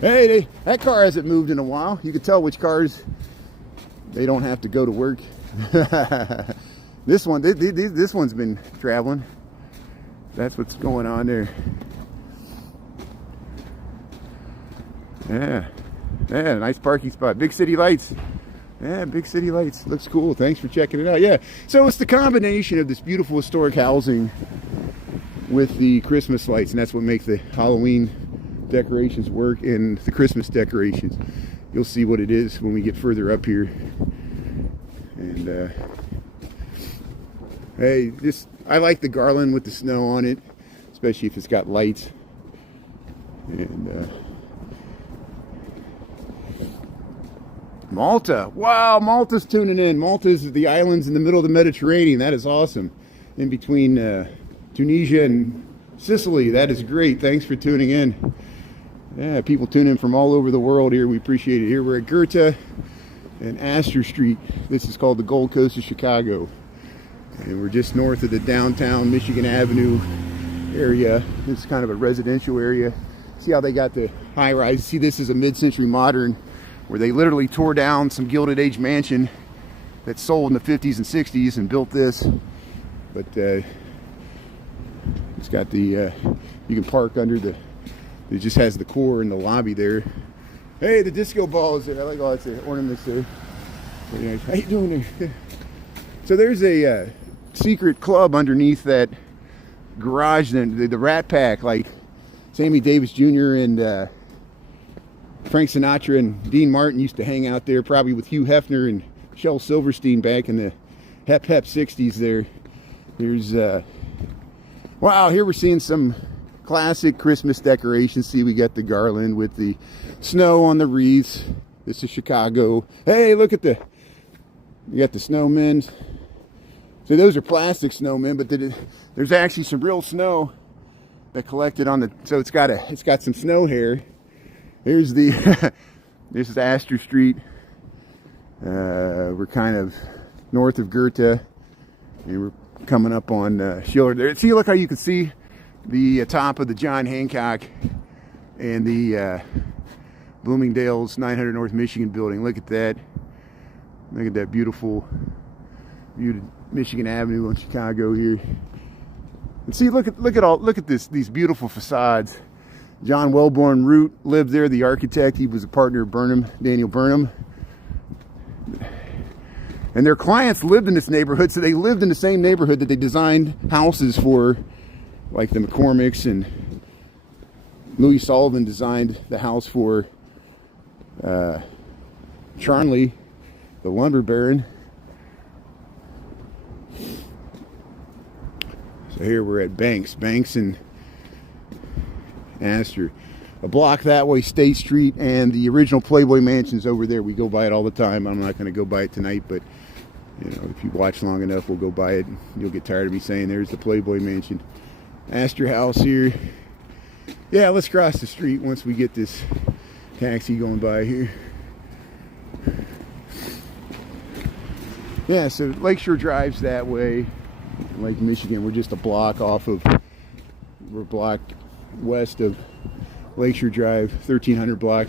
Hey, that car hasn't moved in a while. You can tell which cars they don't have to go to work. This one, this one's been traveling. That's what's going on there. Yeah, nice parking spot. Big City Lights. Yeah, Big City Lights. Looks cool. Thanks for checking it out. Yeah, so it's the combination of this beautiful historic housing with the Christmas lights, and that's what makes the Halloween decorations work and the Christmas decorations. You'll see what it is when we get further up here. And hey, I like the garland with the snow on it, especially if it's got lights. And Malta. Wow, Malta's tuning in. Malta is the islands in the middle of the Mediterranean. That is awesome. In between Tunisia and Sicily. That is great. Thanks for tuning in. Yeah, people tune in from all over the world here. We appreciate it. Here we're at Goethe and Astor Street. This is called the Gold Coast of Chicago. And we're just north of the downtown Michigan Avenue area. It's kind of a residential area. See how they got the high rise? See, this is a mid-century modern where they literally tore down some Gilded Age mansion that sold in the 50s and 60s and built this. But it's got the, you can park under the, it just has the core in the lobby there. Hey, the disco ball is there. I like all that ornaments there. How you doing there? So there's a secret club underneath that garage, the Rat Pack, like Sammy Davis Jr. and Frank Sinatra and Dean Martin used to hang out there, probably with Hugh Hefner and Shel Silverstein back in the Hep 60s there. There's, wow, here we're seeing some classic Christmas decorations. See, we got the garland with the snow on the wreaths. This is Chicago. Hey, look at you got the snowmen. So those are plastic snowmen, but there's actually some real snow that collected on the, so it's got some snow here. Here's the, this is Astor Street. We're kind of north of Goethe, and we're coming up on Schiller there. See, look how you can see the top of the John Hancock and the Bloomingdale's 900 North Michigan building. Look at that. Look at that beautiful view to Michigan Avenue on Chicago here. And see, look at these beautiful facades. John Wellborn Root lived there, the architect. He was a partner of Burnham, Daniel Burnham. And their clients lived in this neighborhood, so they lived in the same neighborhood that they designed houses for, like the McCormicks, and Louis Sullivan designed the house for Charnley, the lumber baron. So here we're at Banks and Astor. A block that way, State Street, and the original Playboy Mansion's over there. We go by it all the time. I'm not going to go by it tonight, but you know, if you watch long enough, we'll go by it. You'll get tired of me saying there's the Playboy Mansion. Astor House here. Yeah, let's cross the street once we get this taxi going by here. Yeah, so Lakeshore Drive's that way. Lake Michigan, we're just a block off of, we're a block west of Lakeshore Drive, 1300 block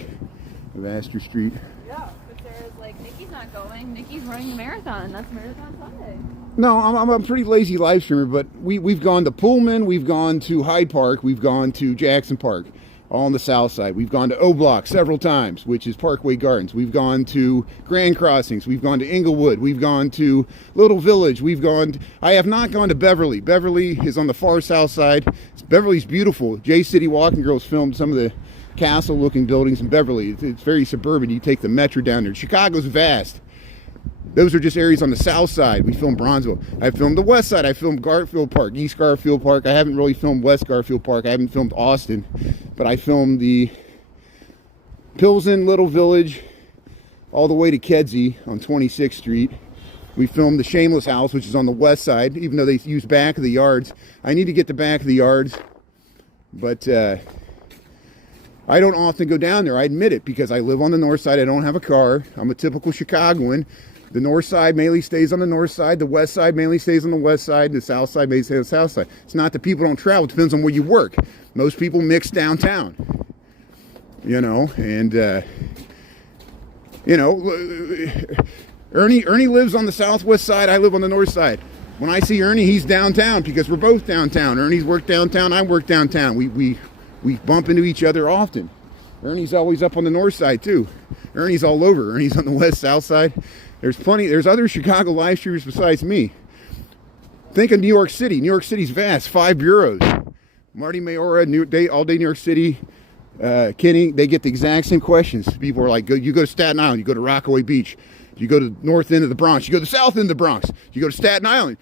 of Astor Street. Yeah, but Sarah's like, Nikki's not going. Nikki's running a marathon. That's Marathon Sunday. No, I'm a pretty lazy live streamer, but we've gone to Pullman, we've gone to Hyde Park, we've gone to Jackson Park, all on the south side. We've gone to O Block several times, which is Parkway Gardens. We've gone to Grand Crossings. We've gone to Inglewood. We've gone to Little Village. I have not gone to Beverly. Beverly is on the far south side. Beverly's beautiful. J City Walking Girls filmed some of the castle-looking buildings in Beverly. It's very suburban. You take the metro down there. Chicago's vast. Those are just areas on the south side. We filmed Bronzeville. I filmed the west side. I filmed Garfield Park, East Garfield Park. I haven't really filmed West Garfield Park. I haven't filmed Austin. But I filmed the Pilsen, Little Village, all the way to Kedzie on 26th Street. We filmed the Shameless House, which is on the west side, even though they use back of the yards. I need to get the back of the yards, but I don't often go down there. I admit it, because I live on the north side. I don't have a car. I'm a typical Chicagoan. The north side mainly stays on the north side. The west side mainly stays on the west side. The south side mainly stays on the south side. It's not that people don't travel. It depends on where you work. Most people mix downtown, you know, and, you know, Ernie lives on the southwest side. I live on the north side. When I see Ernie, he's downtown because we're both downtown. Ernie's work downtown. I work downtown. We bump into each other often. Ernie's always up on the north side too. Ernie's all over. Ernie's on the west, south side. There's other Chicago live streamers besides me. Think of New York City. New York City's vast. 5 bureaus. Marty Mayora, All Day New York City, Kenny, they get the exact same questions. People are like, you go to Staten Island, you go to Rockaway Beach, you go to the north end of the Bronx, you go to the south end of the Bronx, you go to Staten Island.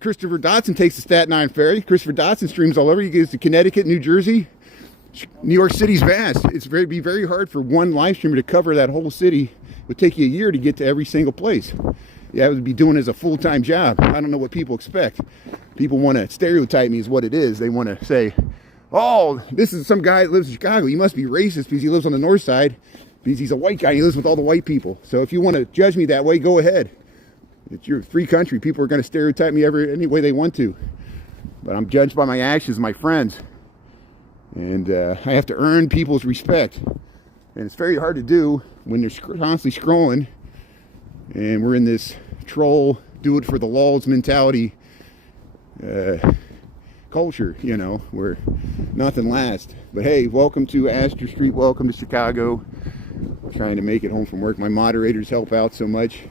Christopher Dotson takes the Staten Island ferry. Christopher Dotson streams all over. He goes to Connecticut, New Jersey. New York City's vast. It's be very hard for one live streamer to cover that whole city. It would take you a year to get to every single place. Yeah, I would be doing it as a full-time job. I don't know what people expect. People want to stereotype me as what it is. They want to say, oh, this is some guy that lives in Chicago. He must be racist because he lives on the north side, because he's a white guy. He lives with all the white people. So if you want to judge me that way, go ahead. It's your free country. People are going to stereotype me any way they want to. But I'm judged by my actions, my friends. And I have to earn people's respect. And it's very hard to do when they're constantly scrolling. And we're in this troll, do it for the lulz mentality culture, you know, where nothing lasts. But hey, welcome to Astor Street. Welcome to Chicago. I'm trying to make it home from work. My moderators help out so much.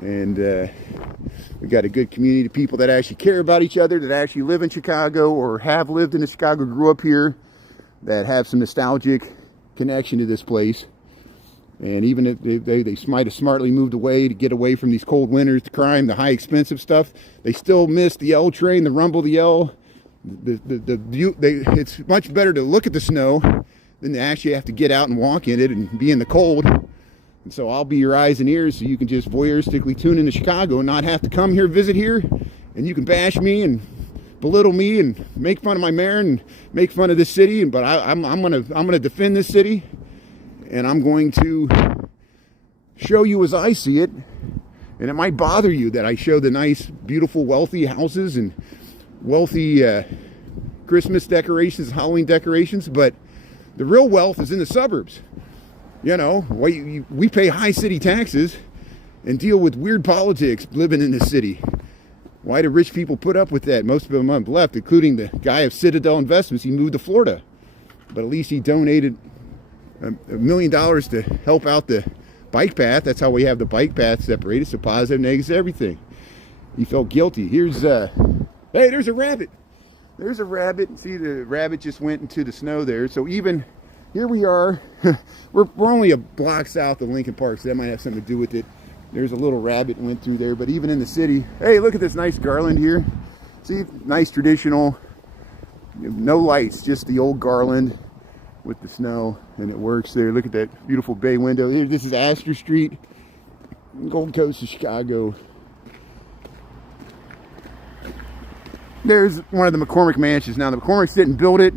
And we've got a good community of people that actually care about each other, that actually live in Chicago or have lived in Chicago, grew up here, that have some nostalgic connection to this place. And even if they might have smartly moved away to get away from these cold winters, the crime, the high expensive stuff, they still miss the L train, the rumble, the L. It's much better to look at the snow than to actually have to get out and walk in it and be in the cold. And so I'll be your eyes and ears so you can just voyeuristically tune into Chicago and not have to come here, visit here, and you can bash me and belittle me and make fun of my mayor and make fun of this city. But I'm gonna defend this city, and I'm going to show you as I see it. And it might bother you that I show the nice, beautiful, wealthy houses and wealthy Christmas decorations, Halloween decorations, but the real wealth is in the suburbs. You know, we pay high city taxes and deal with weird politics living in the city. Why do rich people put up with that? Most of them have left, including the guy of Citadel Investments. He moved to Florida, but at least he donated $1 million to help out the bike path. That's how we have the bike path separated, so positive, negatives, everything. He felt guilty. Here's hey, there's a rabbit. There's a rabbit. See, the rabbit just went into the snow there. So even here we are. we're only a block south of Lincoln Park, so that might have something to do with it. There's a little rabbit went through there. But even in the city, hey, look at this nice garland here. See, nice traditional, no lights, just the old garland with the snow, and it works there. Look at that beautiful bay window. Here, this is Astor Street, Gold Coast of Chicago. There's one of the McCormick mansions. Now, the McCormicks didn't build it.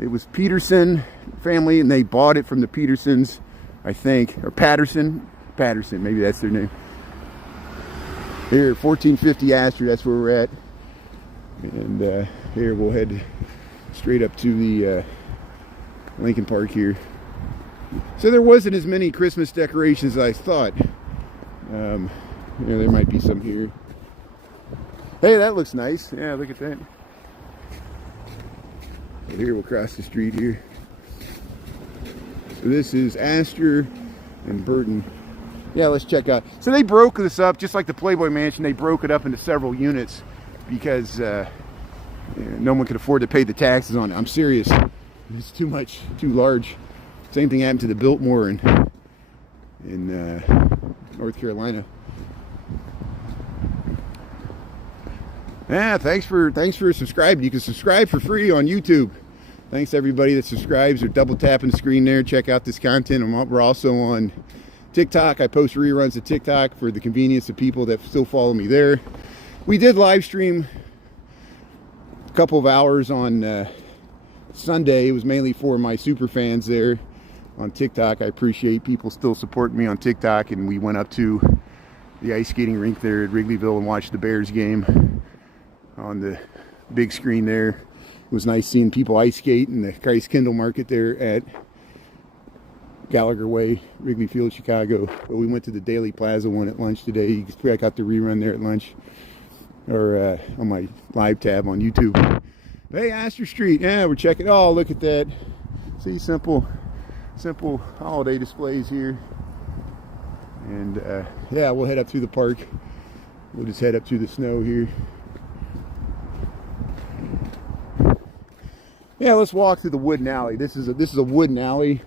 It was Peterson family, and they bought it from the Petersons, I think, or Patterson, maybe that's their name. Here, 1450 Astor, that's where we're at. And here, we'll head straight up to the Lincoln Park here. So there wasn't as many Christmas decorations as I thought. You know, there might be some here. Hey, that looks nice. Yeah, look at that. So here, we'll cross the street here. So this is Astor and Burton. Yeah, let's check out. So they broke this up, just like the Playboy Mansion. They broke it up into several units because no one could afford to pay the taxes on it. I'm serious. It's too much, too large. Same thing happened to the Biltmore in North Carolina. Yeah, thanks for subscribing. You can subscribe for free on YouTube. Thanks to everybody that subscribes or double tapping the screen there. Check out this content. We're also on TikTok. I post reruns of TikTok for the convenience of people that still follow me there. We did live stream a couple of hours on Sunday. It was mainly for my super fans there on TikTok. I appreciate people still supporting me on TikTok, and we went up to the ice skating rink there at Wrigleyville and watched the Bears game on the big screen there. It was nice seeing people ice skate in the Christ Kindle Market there at Gallagher Way, Wrigley Field, Chicago. But we went to the Daily Plaza one at lunch today. You can check out the rerun there at lunch, or on my live tab on YouTube. Hey, Astor Street. Yeah, we're checking. Oh, look at that. See, simple holiday displays here. And yeah, we'll head up through the park. We'll just head up through the snow here. Yeah, let's walk through the wooden alley. This is a wooden alley.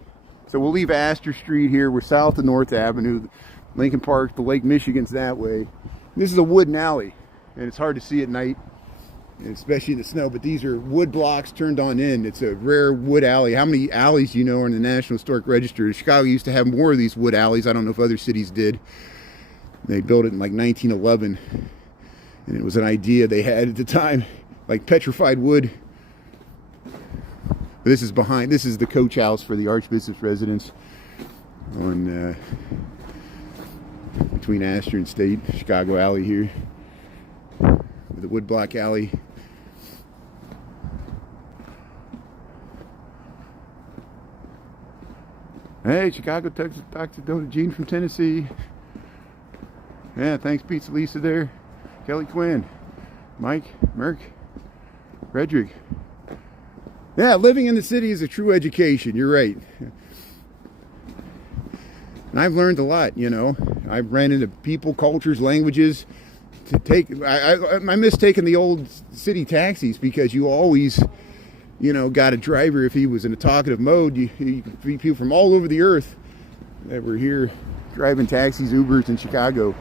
So we'll leave Astor Street here. We're south of North Avenue. Lincoln Park, the Lake Michigan's that way. This is a wooden alley, and it's hard to see at night. especially in the snow. But these are wood blocks turned on in. It's a rare wood alley. How many alleys do you know are in the National Historic Register? Chicago used to have more of these wood alleys. I don't know if other cities did. They built it in like 1911, and it was an idea they had at the time, like petrified wood. But this is the coach house for the Archbishop's residence on between Astor and State, Chicago Alley here, with the woodblock alley. Hey, Chicago, Texas, Dr. Dota Gene from Tennessee. Yeah, thanks, Pizza Lisa there. Kelly Quinn, Mike, Merck, Frederick. Yeah, living in the city is a true education. You're right. And I've learned a lot, you know. I've ran into people, cultures, languages. I miss taking the old city taxis because you always, you know, got a driver if he was in a talkative mode. You could meet people from all over the earth that were here driving taxis, Ubers in Chicago.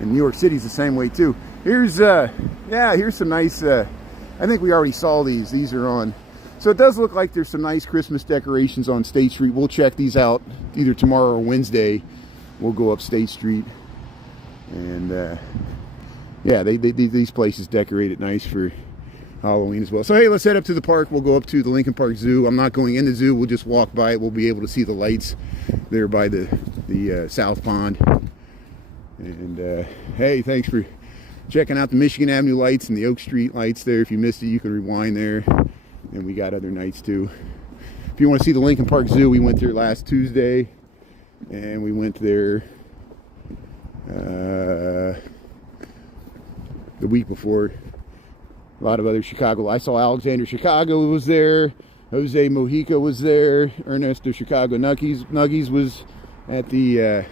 And New York City's the same way too. Here's some nice, I think we already saw these. These are on. So it does look like there's some nice Christmas decorations on State Street. We'll check these out either tomorrow or Wednesday. We'll go up State Street. And yeah, these places decorate it nice for Halloween as well. So hey, let's head up to the park. We'll go up to the Lincoln Park Zoo. I'm not going in the zoo. We'll just walk by it. We'll be able to see the lights there by the South Pond. And hey, thanks for checking out the Michigan Avenue lights and the Oak Street lights there. If you missed it, you can rewind there. And we got other nights too. If you want to see the Lincoln Park Zoo, we went there last Tuesday. And we went there the week before. A lot of other Chicago. I saw Alexander Chicago was there. Jose Mojica was there. Ernesto Chicago Nuggies was at the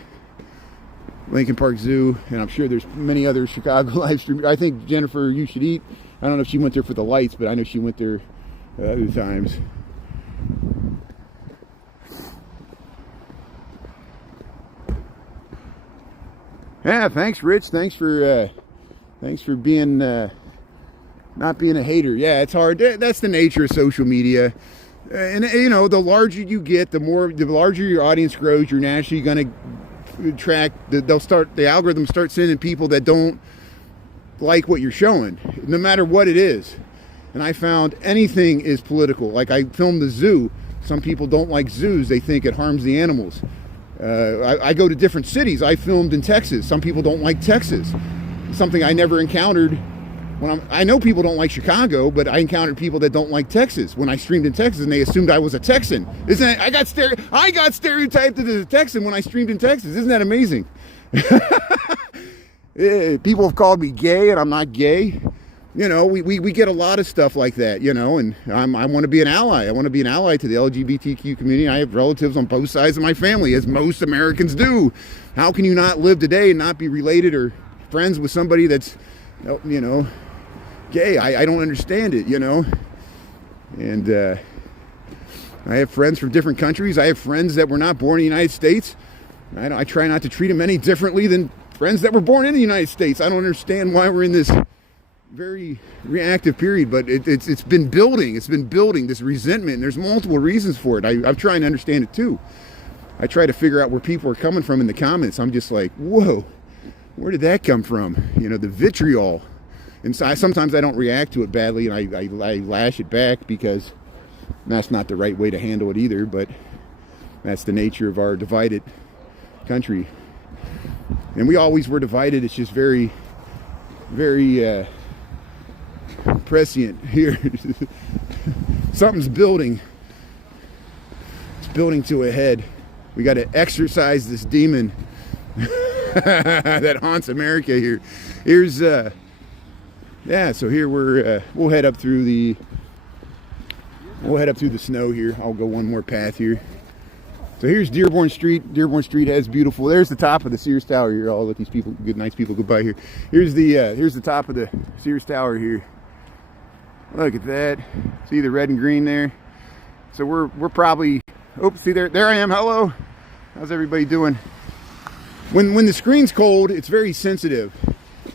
Lincoln Park Zoo. And I'm sure there's many other Chicago live streamers. I think Jennifer You Should Eat. I don't know if she went there for the lights, but I know she went there other times. Yeah, thanks, Rich. Thanks for being not being a hater. Yeah, it's hard. That's the nature of social media. And you know, the larger you get, the larger your audience grows. You're naturally going to attract. The algorithm start sending people that don't like what you're showing, no matter what it is. And I found anything is political. Like I filmed the zoo. Some people don't like zoos. They think it harms the animals. I go to different cities. I filmed in Texas. Some people don't like Texas. Something I never encountered I know people don't like Chicago, but I encountered people that don't like Texas when I streamed in Texas, and they assumed I was a Texan. Isn't that, I got stereotyped as a Texan when I streamed in Texas. Isn't that amazing? People have called me gay, and I'm not gay. You know, we get a lot of stuff like that, you know, and I want to be an ally. I want to be an ally to the LGBTQ community. I have relatives on both sides of my family, as most Americans do. How can you not live today and not be related or friends with somebody that's, you know, gay? I don't understand it, you know. And I have friends from different countries. I have friends that were not born in the United States. I try not to treat them any differently than friends that were born in the United States. I don't understand why we're in this very reactive period, but it's been building. It's been building, this resentment, and there's multiple reasons for it. I'm trying to understand it too. I try to figure out where people are coming from in the comments. I'm just like, whoa, where did that come from? You know, the vitriol. And so sometimes I don't react to it badly, and I lash it back, because that's not the right way to handle it either, but that's the nature of our divided country. And we always were divided. It's just very, very prescient here. Something's building. It's building to a head. We got to exorcise this demon that haunts America here. Here's yeah, so here we'll head up through the snow here. I'll go one more path here. So here's Dearborn Street. Dearborn Street has beautiful. There's the top of the Sears Tower here. I'll let these people, nice people, go by here. Here's the top of the Sears Tower here. Look at that. See the red and green there? So we're probably, oops, see there I am. Hello. How's everybody doing? When the screen's cold, it's very sensitive.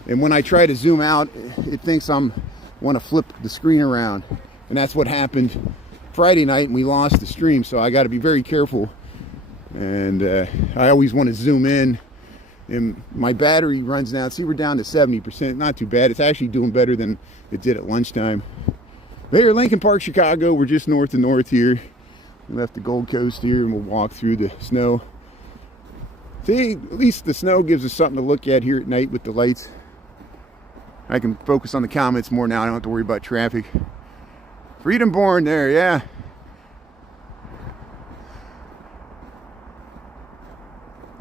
And when I try to zoom out, it thinks I'm want to flip the screen around. And that's what happened Friday night, and we lost the stream. So I got to be very careful. And I always want to zoom in. And my battery runs now. See, we're down to 70%. Not too bad. It's actually doing better than it did at lunchtime. But here, Lincoln Park, Chicago. We're just north of north here. We left the Gold Coast here, and we'll walk through the snow. See, at least the snow gives us something to look at here at night with the lights. I can focus on the comments more now. I don't have to worry about traffic. Freedom Born there, yeah.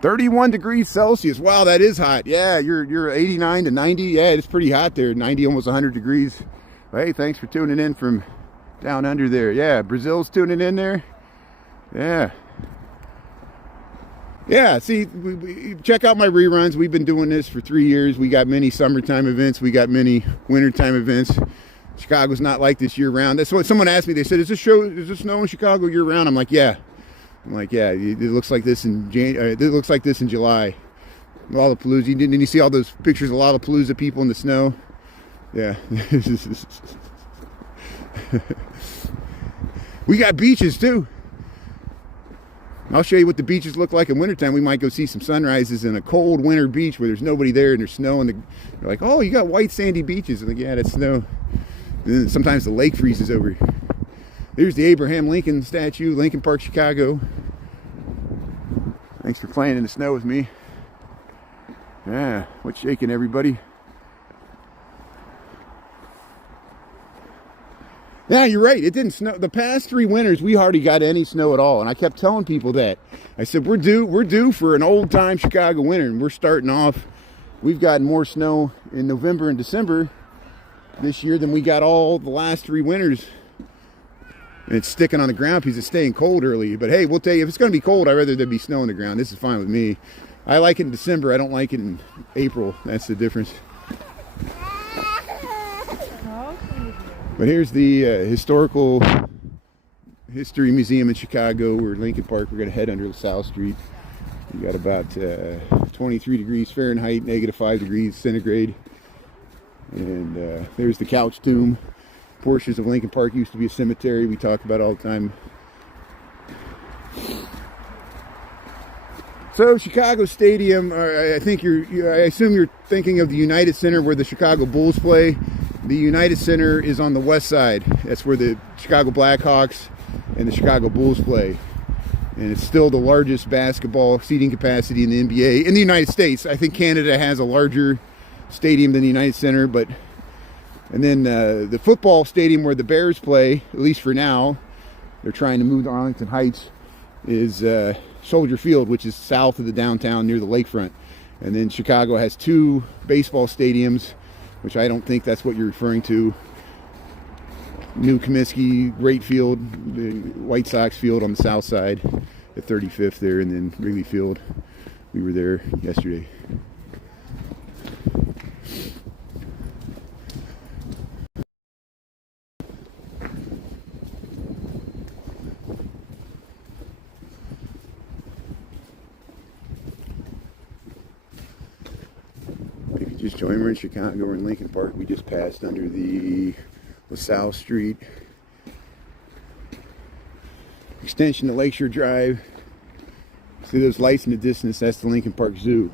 "31 degrees Celsius. Wow, that is hot. Yeah, you're 89 to 90. Yeah, it's pretty hot there. 90, almost 100 degrees. Hey, thanks for tuning in from down under there. Yeah, Brazil's tuning in there. Yeah. Yeah, see, check out my reruns. We've been doing this for 3 years. We got many summertime events. We got many wintertime events. Chicago's not like this year round. That's what someone asked me. They said, is this snow in Chicago year round? I'm like, yeah. It looks like this in it looks like this in July. Lollapalooza. Didn't you see all those pictures of Lollapalooza people in the snow? Yeah. We got beaches too. I'll show you what the beaches look like in wintertime. We might go see some sunrises in a cold winter beach where there's nobody there and there's snow, and they're like, oh, you got white sandy beaches. I'm like, yeah, that's snow. And then sometimes the lake freezes over. There's the Abraham Lincoln statue, Lincoln Park, Chicago. Thanks for playing in the snow with me. Yeah, what's shaking, everybody? Yeah, you're right. It didn't snow. The past 3 winters, we hardly got any snow at all. And I kept telling people that. I said, we're due for an old-time Chicago winter. And we're starting off. We've gotten more snow in November and December this year than we got all the last 3 winters. And it's sticking on the ground because it's staying cold early. But hey, we'll tell you, if it's going to be cold, I'd rather there be snow on the ground. This is fine with me. I like it in December. I don't like it in April. That's the difference. But here's the Historical History Museum in Chicago. We're in Lincoln Park. We're going to head under LaSalle Street. We got about 23 degrees Fahrenheit, -5 degrees centigrade. And there's the Couch Tomb. Portions of Lincoln Park used to be a cemetery. We talk about it all the time. So Chicago Stadium, I assume you're thinking of the United Center where the Chicago Bulls play. The United Center is on the west side. That's where the Chicago Blackhawks and the Chicago Bulls play. And it's still the largest basketball seating capacity in the NBA in the United States. I think Canada has a larger stadium than the United Center, and then the football stadium where the Bears play, at least for now, they're trying to move to Arlington Heights, is Soldier Field, which is south of the downtown near the lakefront. And then Chicago has 2 baseball stadiums, which I don't think that's what you're referring to. New Comiskey, Great Field, the White Sox Field on the south side at 35th there, and then Wrigley Field. We were there yesterday. Just joined. We're in Chicago. We're in Lincoln Park. We just passed under the LaSalle Street extension to Lakeshore Drive. See those lights in the distance? That's the Lincoln Park Zoo.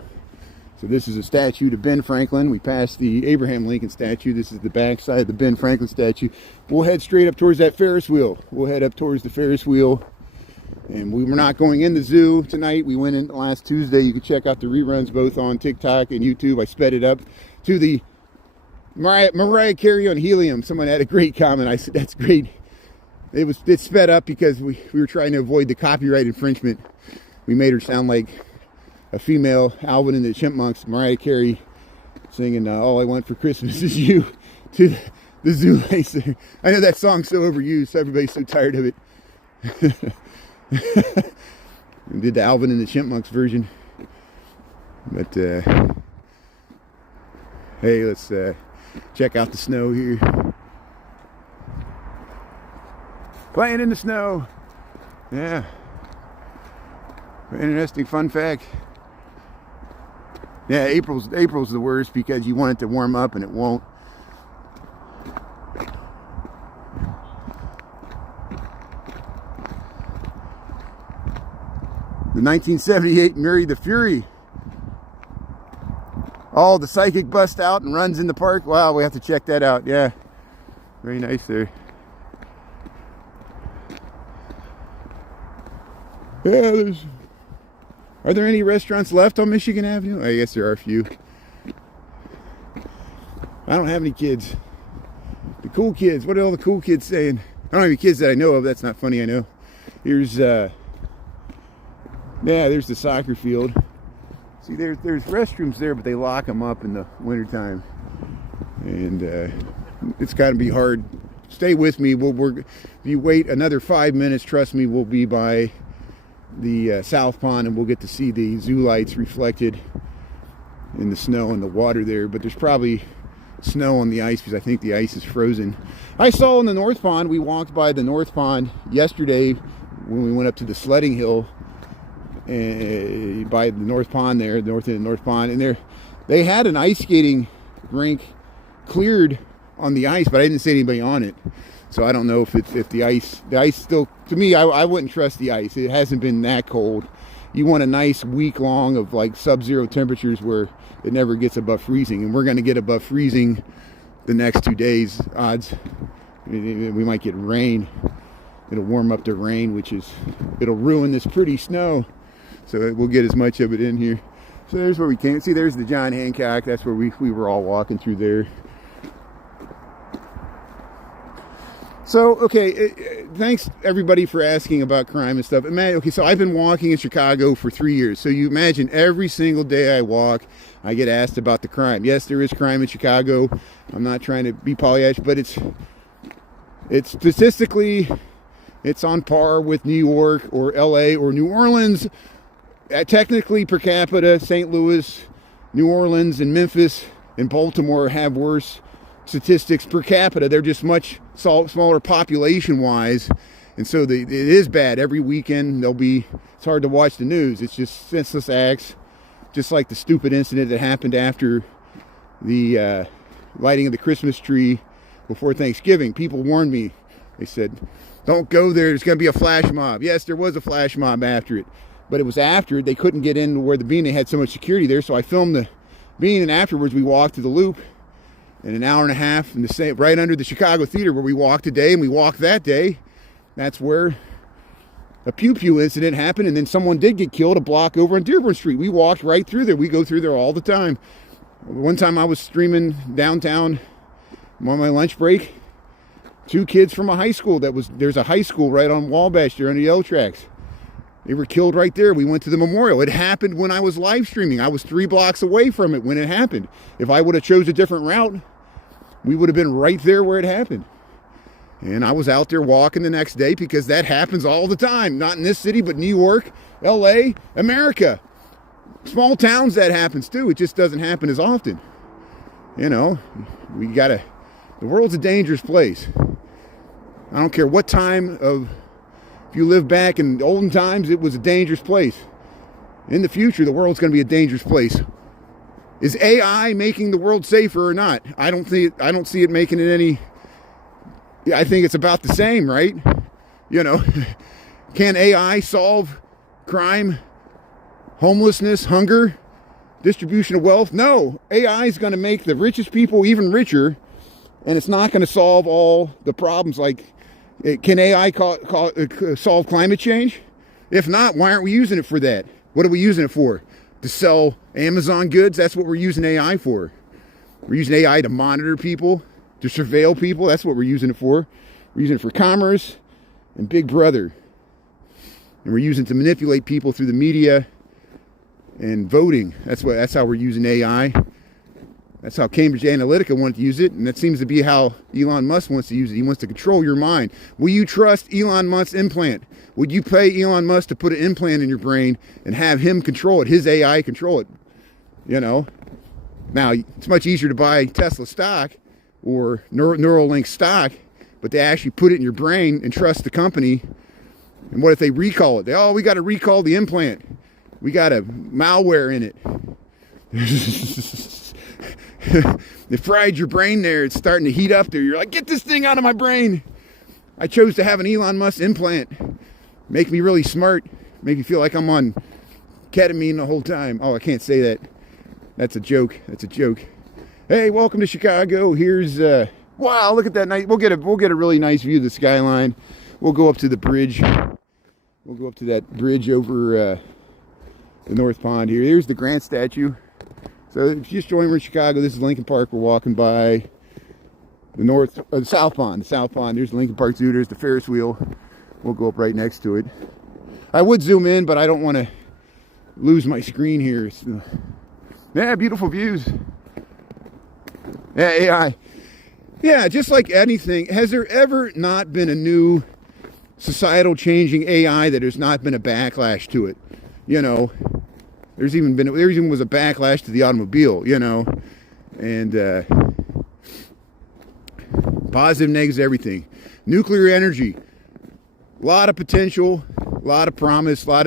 So this is a statue to Ben Franklin. We passed the Abraham Lincoln statue. This is the back side of the Ben Franklin statue. We'll head straight up towards that Ferris wheel. We'll head up towards the Ferris wheel. And we were not going in the zoo tonight. We went in last Tuesday. You can check out the reruns both on TikTok and YouTube. I sped it up to the Mariah Carey on Helium. Someone had a great comment. I said, that's great. It's sped up because we were trying to avoid the copyright infringement. We made her sound like a female Alvin and the Chipmunks, Mariah Carey, singing All I Want for Christmas Is You to the zoo. I know that song's so overused. Everybody's so tired of it. We did the Alvin and the Chipmunks version. But hey, let's check out the snow here. Playing in the snow. Yeah. Interesting fun fact. Yeah, April's the worst because you want it to warm up and it won't. The 1978 Mary the Fury. Oh, the psychic busts out and runs in the park. Wow, we have to check that out. Yeah, very nice there. Yeah, are there any restaurants left on Michigan Avenue? I guess there are a few. I don't have any kids. The cool kids, what are all the cool kids saying? I don't have any kids that I know of. That's not funny, I know. Here's, yeah, there's the soccer field. See, there's restrooms there, but they lock them up in the wintertime. And it's got to be hard. Stay with me. If you wait another 5 minutes, trust me, we'll be by the South Pond, and we'll get to see the zoo lights reflected in the snow and the water there. But there's probably snow on the ice because I think the ice is frozen. I saw in the North Pond, we walked by the North Pond yesterday when we went up to the sledding hill by the North Pond there, north end of the North Pond, and they had an ice skating rink cleared on the ice, but I didn't see anybody on it. So I don't know if the ice still, to me, I wouldn't trust the ice. It hasn't been that cold. You want a nice week long of like sub-zero temperatures where it never gets above freezing, and we're going to get above freezing the next 2 days. Odds we might get rain. It'll warm up to rain, it'll ruin this pretty snow. So we'll get as much of it in here. So there's where we came. See, there's the John Hancock. That's where we were all walking through there. So, okay, thanks everybody for asking about crime and stuff. Okay, so I've been walking in Chicago for 3 years. So you imagine every single day I walk, I get asked about the crime. Yes, there is crime in Chicago. I'm not trying to be Pollyanna, but it's statistically, it's on par with New York or LA or New Orleans. Technically, per capita, St. Louis, New Orleans, and Memphis and Baltimore have worse statistics per capita. They're just much smaller population-wise, and so it is bad. Every weekend it's hard to watch the news. It's just senseless acts, just like the stupid incident that happened after the lighting of the Christmas tree before Thanksgiving. People warned me. They said, don't go there, there's going to be a flash mob. Yes, there was a flash mob after it, but it was after it. They couldn't get in where the bean, they had so much security there, so I filmed the bean, and afterwards we walked to the Loop, and an hour and a half in right under the Chicago Theater where we walked today and we walked that day. That's where a pew-pew incident happened, and then someone did get killed a block over on Dearborn Street. We walked right through there. We go through there all the time. One time I was streaming downtown on my lunch break. 2 kids from a high school there's a high school right on Wabash there on the L tracks. They were killed right there. We went to the memorial. It happened when I was live streaming. I was 3 blocks away from it when it happened. If I would have chose a different route, we would have been right there where it happened. And I was out there walking the next day because that happens all the time. Not in this city, but New York, LA, America. Small towns that happens too. It just doesn't happen as often. You know, the world's a dangerous place. I don't care what time if you live back in olden times, it was a dangerous place. In the future, the world's going to be a dangerous place. Is AI making the world safer or not? I don't see it making it any. I think it's about the same, right? You know, can AI solve crime, homelessness, hunger, distribution of wealth? No. AI is going to make the richest people even richer, and it's not going to solve all the problems. Like, can AI solve climate change? If not, why aren't we using it for that? What are we using it for? To sell Amazon goods? That's what we're using AI for. We're using AI to monitor people, to surveil people. That's what we're using it for. We're using it for commerce and Big Brother. And we're using it to manipulate people through the media and voting. That's how we're using AI. That's how Cambridge Analytica wanted to use it, and that seems to be how Elon Musk wants to use it. He wants to control your mind. Will you trust Elon Musk's implant? Would you pay Elon Musk to put an implant in your brain and have him control it, his AI control it? You know? Now, it's much easier to buy Tesla stock or Neuralink stock, but they actually put it in your brain and trust the company. And what if they recall it? We got to recall the implant. We got a malware in it. They fried your brain there. It's starting to heat up there. You're like, get this thing out of my brain. I chose to have an Elon Musk implant. Make me really smart. Make me feel like I'm on ketamine the whole time. Oh, I can't say that. That's a joke. That's a joke. Hey, welcome to Chicago. Here's wow, look at that night. We'll get a really nice view of the skyline. We'll go up to the bridge. We'll go up to that bridge over the North Pond here. Here's the Grant statue. So if you just joined me in Chicago, this is Lincoln Park. We're walking by the South Pond. The South Pond. There's Lincoln Park Zoo. There's the Ferris wheel. We'll go up right next to it. I would zoom in, but I don't want to lose my screen here. So, yeah, beautiful views. Yeah, AI. Yeah, just like anything, has there ever not been a new societal changing AI that there's not been a backlash to it? You know, there even was a backlash to the automobile, you know, and positive, negatives, everything. Nuclear energy, a lot of potential, a lot of promise, but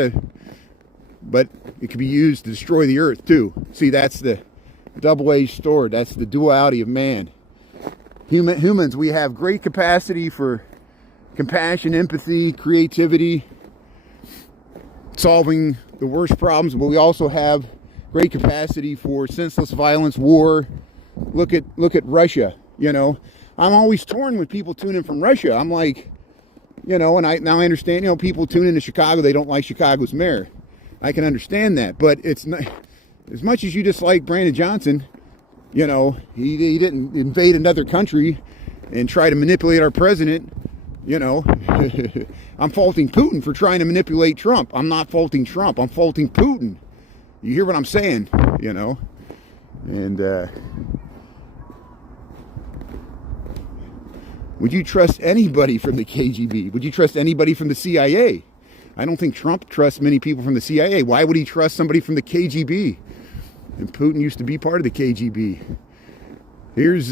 it can be used to destroy the earth too. See, that's the double-edged sword. That's the duality of man. Humans, we have great capacity for compassion, empathy, creativity, solving the worst problems, but we also have great capacity for senseless violence, war. Look at Russia. You know, I'm always torn when people tune in from Russia. I'm like, you know, and now I understand. You know, people tune into Chicago. They don't like Chicago's mayor. I can understand that, but it's not as much as you dislike Brandon Johnson. You know, he didn't invade another country and try to manipulate our president. You know, I'm faulting Putin for trying to manipulate Trump. I'm not faulting Trump. I'm faulting Putin. You hear what I'm saying? You know, and would you trust anybody from the KGB? Would you trust anybody from the CIA? I don't think Trump trusts many people from the CIA. Why would he trust somebody from the KGB? And Putin used to be part of the KGB. Here's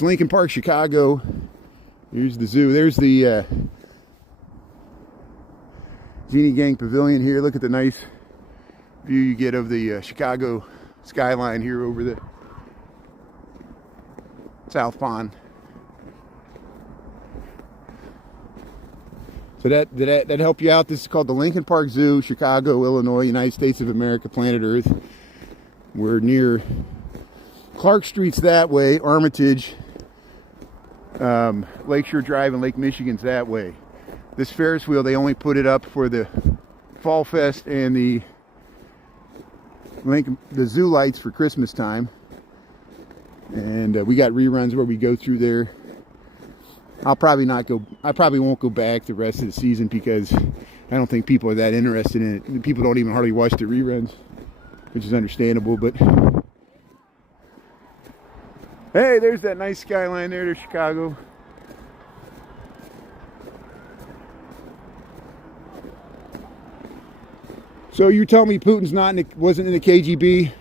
Lincoln Park, Chicago. Here's the zoo. There's the Genie Gang Pavilion here. Look at the nice view you get of the Chicago skyline here over the South Pond. So did that help you out? This is called the Lincoln Park Zoo, Chicago, Illinois, United States of America, planet Earth. We're near Clark Street's that way, Armitage, Lakeshore Drive and Lake Michigan's that way. This Ferris wheel, they only put it up for the Fall Fest and the zoo lights for Christmas time. And we got reruns where we go through there. I probably won't go back the rest of the season because I don't think people are that interested in it. People don't even hardly watch the reruns, which is understandable, but hey, there's that nice skyline there to Chicago. So you tell me Putin's wasn't in the KGB?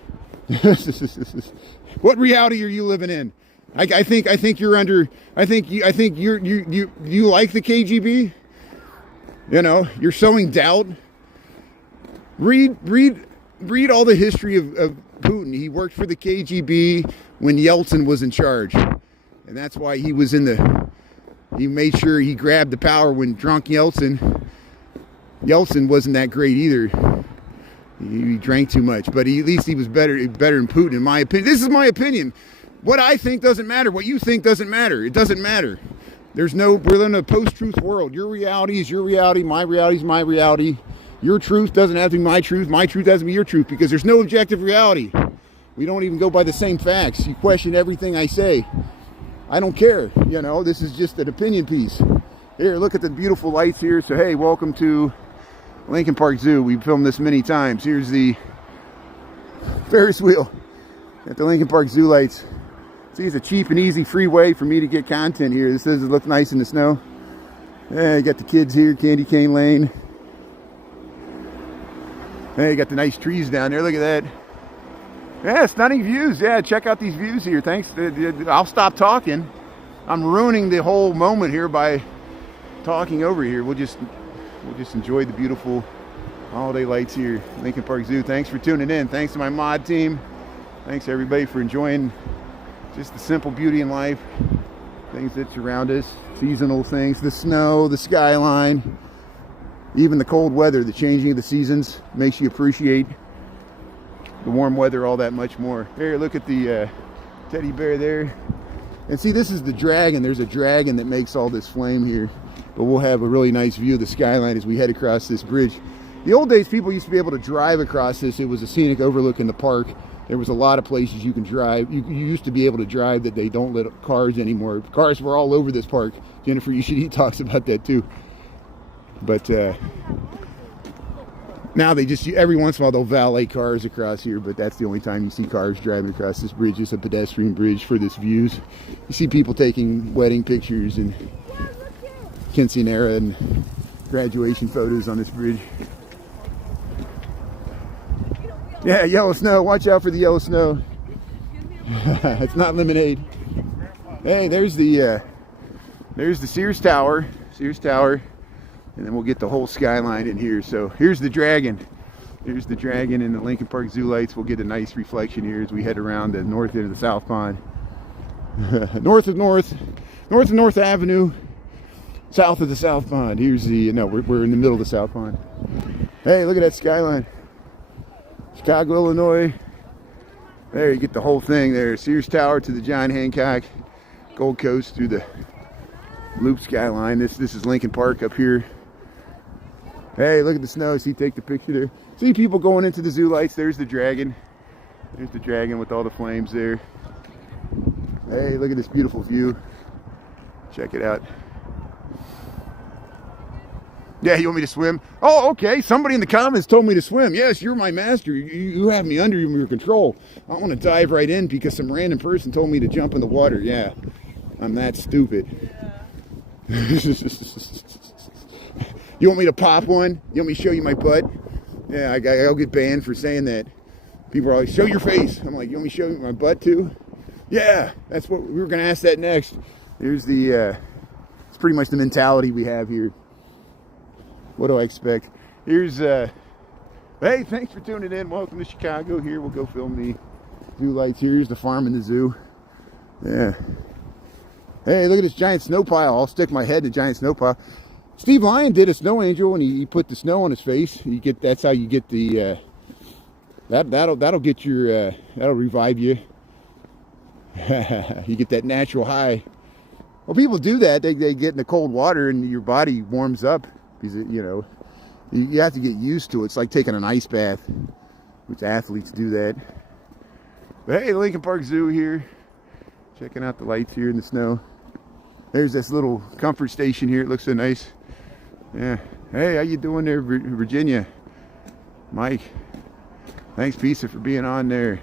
What reality are you living in? I think you're under. I think you like the KGB. You know, you're sowing doubt. Read all the history of Putin. He worked for the KGB when Yeltsin was in charge, and that's why he was he made sure he grabbed the power when drunk Yeltsin wasn't that great either. He drank too much, but at least he was better than Putin, in my opinion. This is my opinion. What I think doesn't matter. What you think doesn't matter. It doesn't matter. We're in a post-truth world. Your reality is your reality. My reality is my reality. Your truth doesn't have to be my truth. My truth has to be your truth, because there's no objective reality. We don't even go by the same facts. You question everything I say. I don't care. You know, this is just an opinion piece. Here, look at the beautiful lights here. So, hey, welcome to Lincoln Park Zoo. We've filmed this many times. Here's the Ferris wheel at the Lincoln Park Zoo lights. See, it's a cheap and easy free way for me to get content here. This does look nice in the snow. Yeah, you got the kids here, Candy Cane Lane. Hey, you got the nice trees down there. Look at that. Yeah, stunning views. Yeah, check out these views here. Thanks. I'll stop talking. I'm ruining the whole moment here by talking over here. We'll just enjoy the beautiful holiday lights here, Lincoln Park Zoo. Thanks for tuning in. Thanks to my mod team. Thanks everybody for enjoying just the simple beauty in life, things that surround us, seasonal things, the snow, the skyline. even the cold weather, the changing of the seasons makes you appreciate the warm weather all that much more. Here, look at the teddy bear there. And see, this is the dragon. There's a dragon that makes all this flame here. But we'll have a really nice view of the skyline as we head across this bridge. The old days, people used to be able to drive across this. It was a scenic overlook in the park. There was a lot of places you can drive. You used to be able to drive that they don't let cars anymore. Cars were all over this park. Jennifer Ushidi talks about that too. But now they just, every once in a while, they'll valet cars across here, but that's the only time you see cars driving across this bridge. It's a pedestrian bridge for this views. You see people taking wedding pictures and quinceanera and graduation photos on this bridge. Yeah, yellow snow. Watch out for the yellow snow. It's not lemonade. Hey, there's the Sears Tower. Sears Tower. And then we'll get the whole skyline in here. So here's the dragon. Here's the dragon and the Lincoln Park Zoo lights. We'll get a nice reflection here as we head around the north end of the South Pond. North of North Avenue. South of the South Pond. Here's the, no, we're in the middle of the South Pond. Hey, look at that skyline. Chicago, Illinois. There, you get the whole thing there. Sears Tower to the John Hancock. Gold Coast through the loop skyline. This is Lincoln Park up here. Hey, look at the snow. See, take the picture there. See people going into the zoo lights. There's the dragon. There's the dragon with all the flames there. Hey, look at this beautiful view. Check it out. Yeah, you want me to swim? Oh, okay. Somebody in the comments told me to swim. Yes, you're my master. You have me under your control. I want to dive right in because some random person told me to jump in the water. Yeah, I'm that stupid. Yeah. You want me to pop one? You want me to show you my butt? Yeah, I'll get banned for saying that. People are always, show your face. I'm like, you want me to show you my butt too? Yeah, that's what we were going to ask that next. Here's the, it's pretty much the mentality we have here. What do I expect? Here's, hey, thanks for tuning in. Welcome to Chicago. Here, we'll go film the zoo lights. Here's the farm and the zoo. Yeah. Hey, look at this giant snow pile. I'll stick my head in a giant snow pile. Steve Lyon did a snow angel and he put the snow on his face. You get, that's how you get the, that'll get your, that'll revive you. You get that natural high. Well, people do that. They get in the cold water and your body warms up. Because, you know, you have to get used to it. It's like taking an ice bath, which athletes do that. But hey, Lincoln Park Zoo here. Checking out the lights here in the snow. There's this little comfort station here. It looks so nice. Yeah. Hey, how you doing there, Virginia? Mike. Thanks, Pisa, for being on there.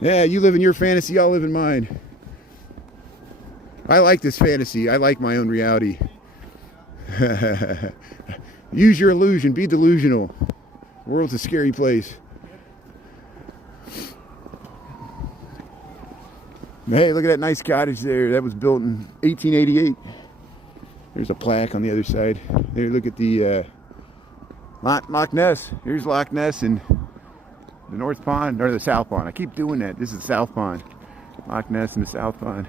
Yeah, you live in your fantasy, I'll live in mine. I like this fantasy. I like my own reality. Use your illusion. Be delusional. The world's a scary place. Hey, look at that nice cottage there. That was built in 1888. There's a plaque on the other side. There, look at the Loch Ness. Here's Loch Ness and the North Pond, or the South Pond. I keep doing that. This is the South Pond. Loch Ness and the South Pond.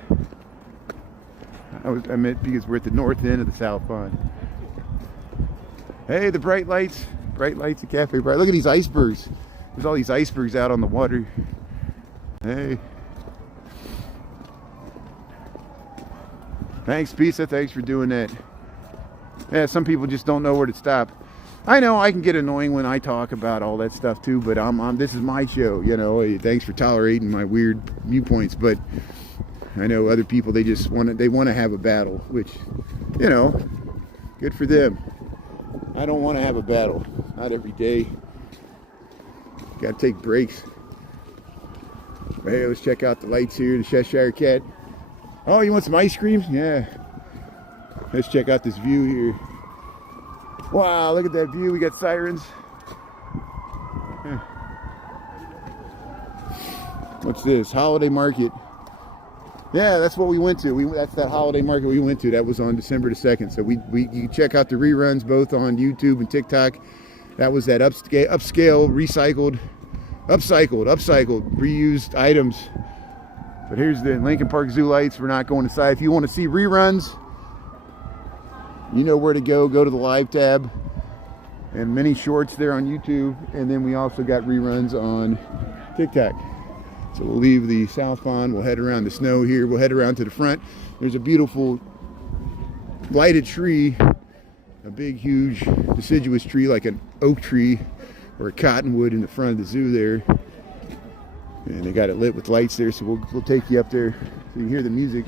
I meant because we're at the north end of the South Pond. Hey, the bright lights at Cafe Bright. Look at these icebergs. There's all these icebergs out on the water. Hey. Thanks, Pisa. Thanks for doing that. Yeah, some people just don't know where to stop. I know I can get annoying when I talk about all that stuff too, but this is my show, you know. Thanks for tolerating my weird viewpoints, but I know other people, they want to have a battle, which, you know, good for them. I don't want to have a battle. Not every day. Got to take breaks. But hey, let's check out the lights here, the Cheshire Cat. Oh, you want some ice cream? Yeah. Let's check out this view here. Wow, look at that view. We got sirens. What's this? Holiday Market. Yeah, that's what we went to. That's that holiday market we went to. That was on December the 2nd. So you can check out the reruns both on YouTube and TikTok. That was that upscale, upcycled, reused items. But here's the Lincoln Park Zoo lights. We're not going inside. If you want to see reruns, You know where to go. Go to the live tab. And many shorts there on YouTube. And then we also got reruns on TikTok. So we'll leave the south pond. We'll head around the snow here. We'll head around to the front. There's a beautiful lighted tree. A big, huge deciduous tree like an oak tree or a cottonwood in the front of the zoo there. And they got it lit with lights there. So we'll take you up there so you can hear the music.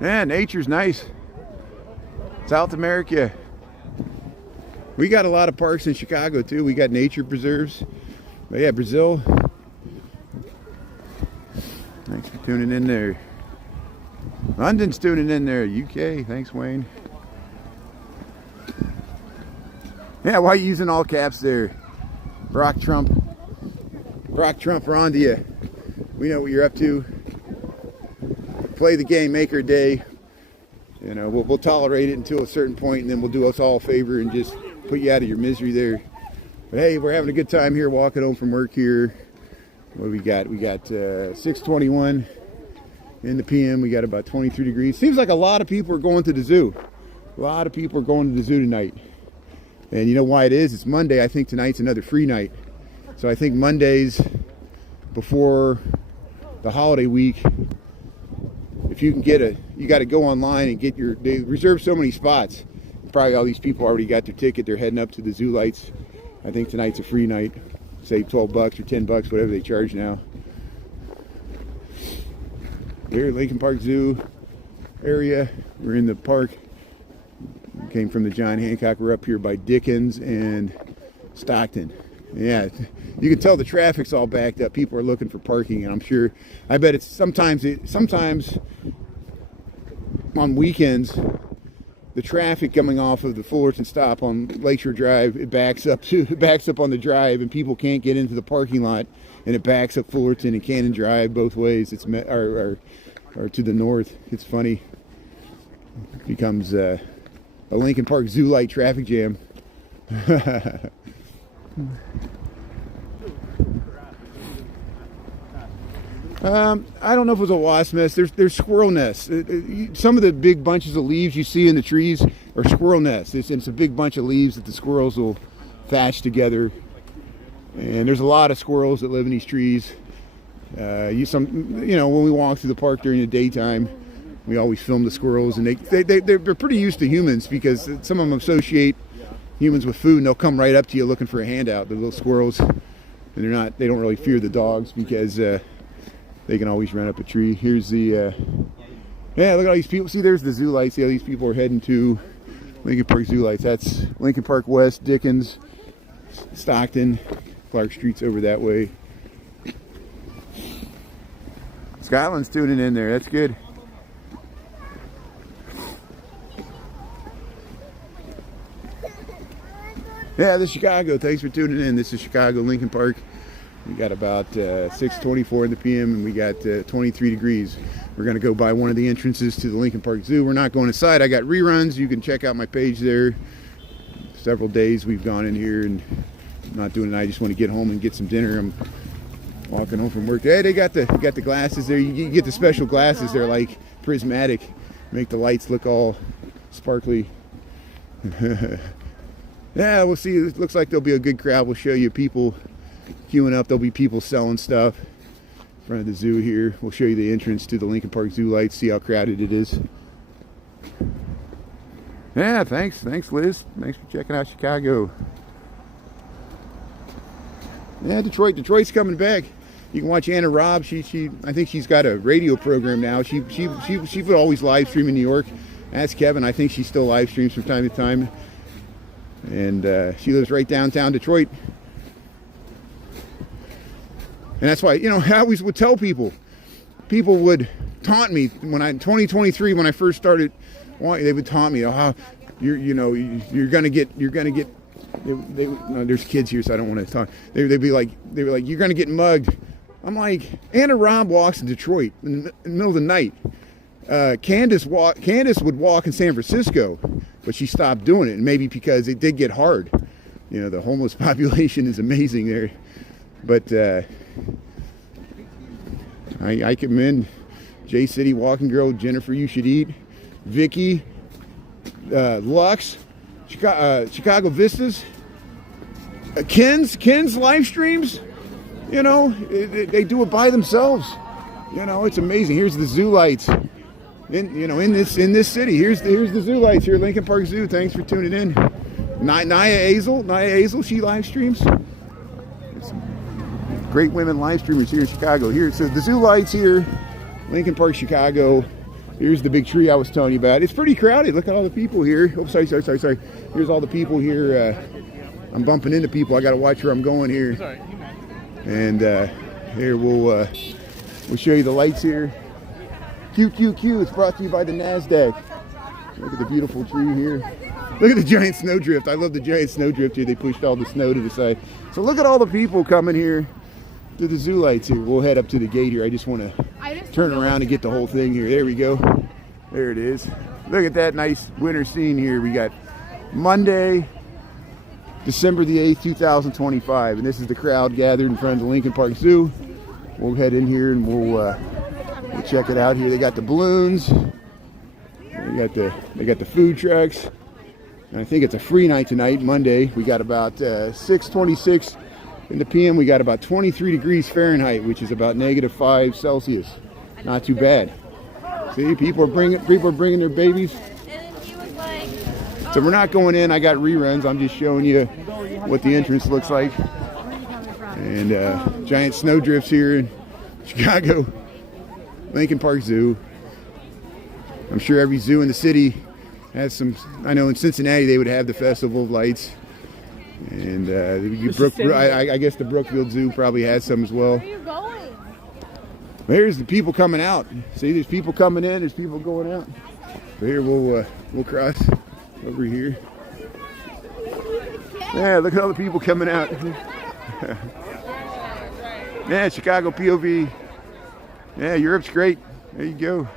Yeah, nature's nice. South America. We got a lot of parks in Chicago too. We got nature preserves. But yeah, Brazil. Thanks for tuning in there. London's tuning in there. UK. Thanks, Wayne. Yeah, why are you using all caps there? Brock Trump. Brock Trump, we're on to you. We know what you're up to. Play the game, make our day. You know, we'll tolerate it until a certain point, and then we'll do us all a favor and just put you out of your misery there. But hey, we're having a good time here, walking home from work here. What do we got? We got 6:21 in the PM. We got about 23 degrees. Seems like a lot of people are going to the zoo. A lot of people are going to the zoo tonight. And you know why it is? It's Monday. I think tonight's another free night. So I think Mondays before the holiday week, if you can you got to go online and they reserve so many spots. Probably all these people already got their ticket. They're heading up to the zoo lights. I think tonight's a free night. Say $12 or $10, whatever they charge now. Here, Lincoln Park Zoo area. We're in the park. We came from the John Hancock. We're up here by Dickens and Stockton. Yeah, you can tell the traffic's all backed up. People are looking for parking, and I bet it's sometimes on weekends, the traffic coming off of the Fullerton stop on Lakeshore Drive, it backs up on the drive, and people can't get into the parking lot, and it backs up Fullerton and Cannon Drive both ways. It's or to the north. It's funny. It becomes a Lincoln Park Zoo light traffic jam. I don't know if it was a wasp nest. There's squirrel nests. Some of the big bunches of leaves you see in the trees are squirrel nests. It's a big bunch of leaves that the squirrels will thatch together. And there's a lot of squirrels that live in these trees. When we walk through the park during the daytime, we always film the squirrels, and they're pretty used to humans because some of them associate humans with food, and they'll come right up to you looking for a handout. The little squirrels, and they don't really fear the dogs because they can always run up a tree. Here's the look at all these people. See, there's the zoo lights. See how these people are heading to Lincoln Park Zoo lights. That's Lincoln Park West, Dickens, Stockton, Clark Street's over that way. Scotland's tuning in there. That's good. Yeah, this is Chicago. Thanks for tuning in. This is Chicago, Lincoln Park. We got about 6:24 in the PM, and we got 23 degrees. We're going to go by one of the entrances to the Lincoln Park Zoo. We're not going inside. I got reruns. You can check out my page there. Several days we've gone in here, and I'm not doing it. I just want to get home and get some dinner. I'm walking home from work. Hey, they got the glasses there. You get the special glasses. They're like prismatic, make the lights look all sparkly. Yeah, we'll see. It looks like there'll be a good crowd. We'll show you people queuing up. There'll be people selling stuff in front of the zoo here. We'll show you the entrance to the Lincoln Park Zoo lights, see how crowded it is. Yeah, thanks, Liz. Thanks for checking out Chicago. Yeah, Detroit's coming back. You can watch Anna Robb. I think she's got a radio program now. She would always live stream in New York. Ask Kevin. I think she still live streams from time to time. And she lives right downtown Detroit. And that's why, I always would tell people would taunt me when 2023, when I first started, they would taunt me, you're gonna get, there's kids here, so I don't want to talk. They were like, you're gonna get mugged. I'm like, Anna Robb walks in Detroit in the middle of the night. Candace would walk in San Francisco, but she stopped doing it, and maybe because it did get hard. The homeless population is amazing there. But I commend J City Walking Girl, Jennifer You Should Eat, Vicky, Lux, Chicago Vistas, Ken's live streams. You know, they do it by themselves. You know, it's amazing. Here's the zoo lights. In this city. Here's the zoo lights here, Lincoln Park Zoo. Thanks for tuning in. Naya Azel, she live streams. It's great women live streamers here in Chicago. Here, so the zoo lights here, Lincoln Park, Chicago. Here's the big tree I was telling you about. It's pretty crowded. Look at all the people here. Oh, sorry. Here's all the people here. I'm bumping into people. I got to watch where I'm going here. And here we'll show you the lights here. QQQ. It's brought to you by the NASDAQ. Look at the beautiful tree here. Look at the giant snowdrift. I love the giant snowdrift here. They pushed all the snow to the side. So look at all the people coming here to the zoo lights here. We'll head up to the gate here. I just want to turn around and get the whole thing here. There we go. There it is. Look at that nice winter scene here. We got Monday, December the 8th, 2025. And this is the crowd gathered in front of the Lincoln Park Zoo. We'll head in here and we'll check it out here. They got the balloons. They got the food trucks. And I think it's a free night tonight, Monday. We got about 6:26 in the PM. We got about 23 degrees Fahrenheit, which is about -5 Celsius. Not too bad. See, people are bringing their babies. So we're not going in. I got reruns. I'm just showing you what the entrance looks like. And giant snowdrifts here in Chicago, Lincoln Park Zoo. I'm sure every zoo in the city has some. I know in Cincinnati they would have the Festival of Lights, and I guess the Brookfield Zoo probably has some as well. Where are you going? There's the people coming out. See, there's people coming in. There's people going out. So here we'll cross over here. Yeah, look at all the people coming out. Yeah, Chicago POV. Yeah, Europe's great. There you go.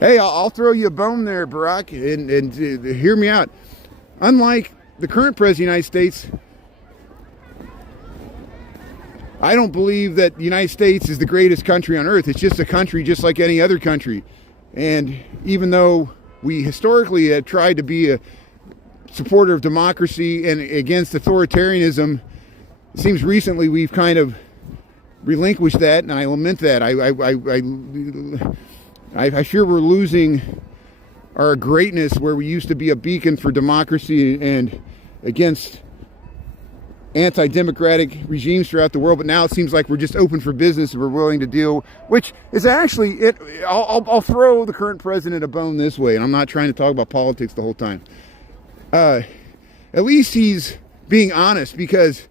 Hey, I'll throw you a bone there, Barack, and hear me out. Unlike the current president of the United States, I don't believe that the United States is the greatest country on earth. It's just a country just like any other country. And even though we historically have tried to be a supporter of democracy and against authoritarianism, it seems recently we've kind of relinquished that, and I lament that. I fear we're losing our greatness where we used to be a beacon for democracy and against anti-democratic regimes throughout the world, but now it seems like we're just open for business and we're willing to deal, which is actually it. I'll throw the current president a bone this way, and I'm not trying to talk about politics the whole time. At least he's being honest, because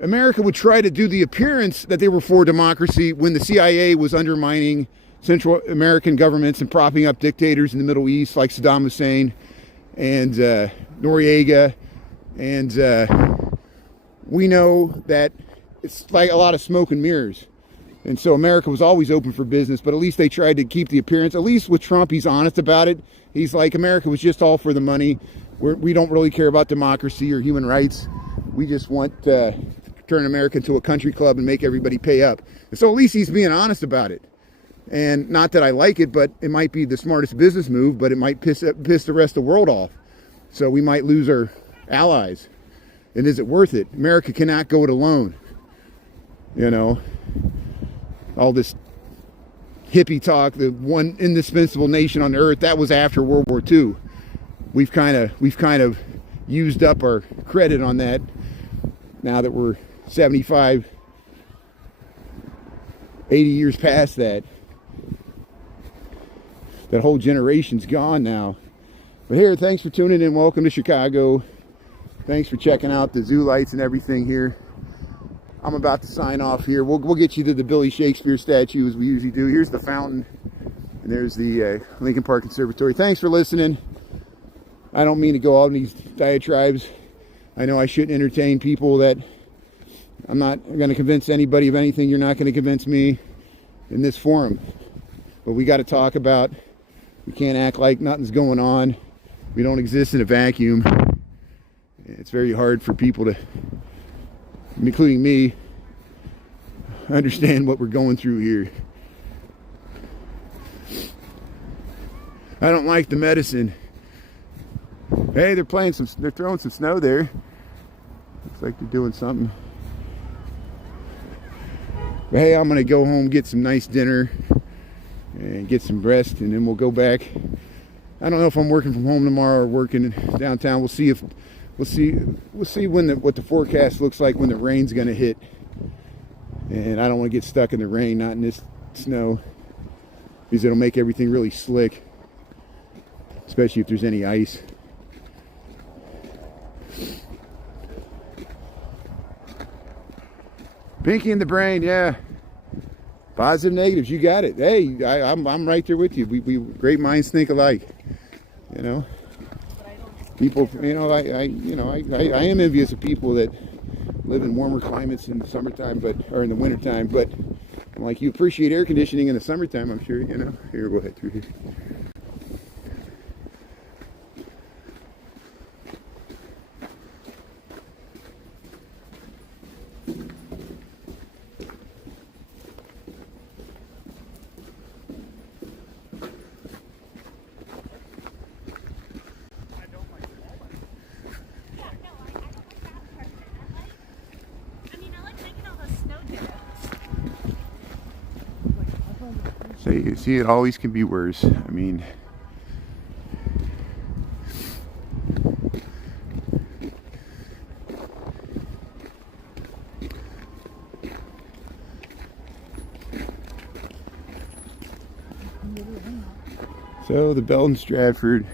America would try to do the appearance that they were for democracy when the CIA was undermining Central American governments and propping up dictators in the Middle East like Saddam Hussein and Noriega. And we know that it's like a lot of smoke and mirrors. And so America was always open for business, but at least they tried to keep the appearance. At least with Trump, he's honest about it. He's like, America was just all for the money. We don't really care about democracy or human rights. We just want to turn America into a country club and make everybody pay up. And so at least he's being honest about it. And not that I like it, but it might be the smartest business move, but it might piss the rest of the world off. So we might lose our allies. And is it worth it? America cannot go it alone. You know, all this hippie talk, the one indispensable nation on earth, that was after World War II. We've kind of used up our credit on that now that we're 75, 80 years past that. That whole generation's gone now. But here, thanks for tuning in. Welcome to Chicago. Thanks for checking out the zoo lights and everything here. I'm about to sign off here. We'll get you to the Billy Shakespeare statue as we usually do. Here's the fountain. And there's the Lincoln Park Conservatory. Thanks for listening. I don't mean to go on these diatribes. I know I shouldn't entertain people that I'm not going to convince anybody of anything. You're not going to convince me in this forum. But we got to talk about, we can't act like nothing's going on. We don't exist in a vacuum. It's very hard for people to, including me, understand what we're going through here. I don't like the medicine. Hey, they're throwing some snow there. Looks like they're doing something. But hey, I'm gonna go home, get some nice dinner, and get some rest, and then we'll go back. I don't know if I'm working from home tomorrow or working downtown. We'll see what the forecast looks like when the rain's gonna hit. And I don't want to get stuck in the rain, not in this snow, because it'll make everything really slick, especially if there's any ice. Pinky in the brain, yeah. Positive, negatives, you got it. Hey, I'm right there with you. We great minds think alike. You know, people. You know, I am envious of people that live in warmer climates in the summertime, or in the wintertime. But I'm like, you appreciate air conditioning in the summertime, I'm sure. You know. Here, we'll head through here. So you see, it always can be worse. I mean, so the Belton Stratford,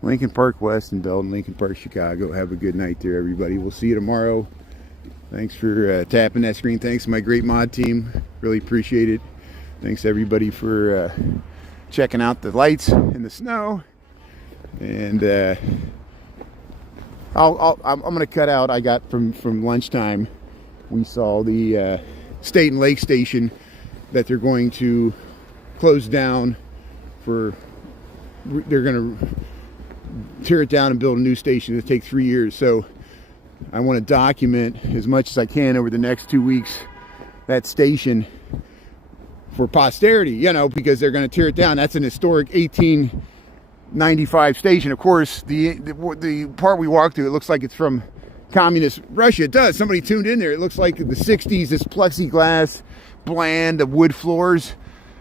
Lincoln Park West, and Belton Lincoln Park Chicago. Have a good night there, everybody. We'll see you tomorrow. Thanks for tapping that screen. Thanks to my great mod team. Really appreciate it. Thanks everybody for checking out the lights in the snow. And I'm gonna cut out. I got from lunchtime. We saw the State and Lake Station that they're going to close down for. They're gonna tear it down and build a new station. It'll take 3 years. So I want to document as much as I can over the next 2 weeks that station for posterity, you know, because they're going to tear it down. That's an historic 1895 station. Of course, the part we walked through, it looks like it's from communist Russia. It does. Somebody tuned in there. It looks like the 60s, this plexiglass, bland, the wood floors.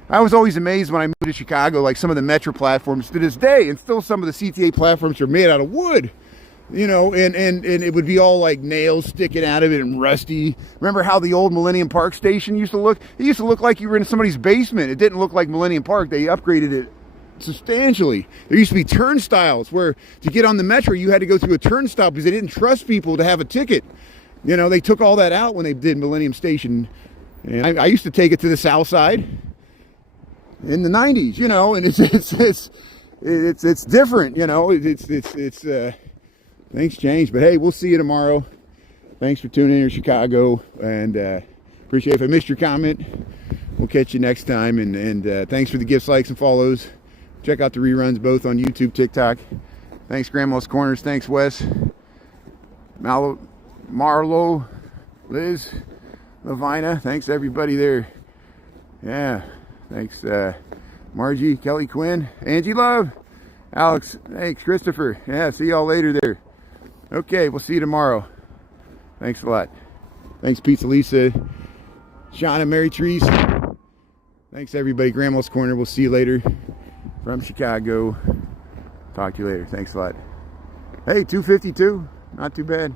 I was always amazed when I moved to Chicago, like some of the metro platforms to this day, and still some of the CTA platforms are made out of wood. You know, and it would be all like nails sticking out of it and rusty. Remember how the old Millennium Park station used to look? It used to look like you were in somebody's basement. It didn't look like Millennium Park. They upgraded it substantially. There used to be turnstiles where to get on the metro, you had to go through a turnstile because they didn't trust people to have a ticket. You know, they took all that out when they did Millennium Station. And I used to take it to the south side in the 90s, you know, and it's different, you know, it's things change, but hey, we'll see you tomorrow. Thanks for tuning in to Chicago, and appreciate it. If I missed your comment, we'll catch you next time. And thanks for the gifts, likes, and follows. Check out the reruns both on YouTube, TikTok. Thanks, Grandma's Corners. Thanks, Wes, Marlo, Liz, Lavina. Thanks everybody there. Yeah, thanks, Margie, Kelly Quinn, Angie Love, Alex, thanks, Christopher. Yeah, see y'all later there. Okay, we'll see you tomorrow. Thanks a lot. Thanks, Pizza Lisa, Sean and Mary Trees. Thanks, everybody. Grandma's Corner. We'll see you later from Chicago. Talk to you later. Thanks a lot. Hey, 252. Not too bad.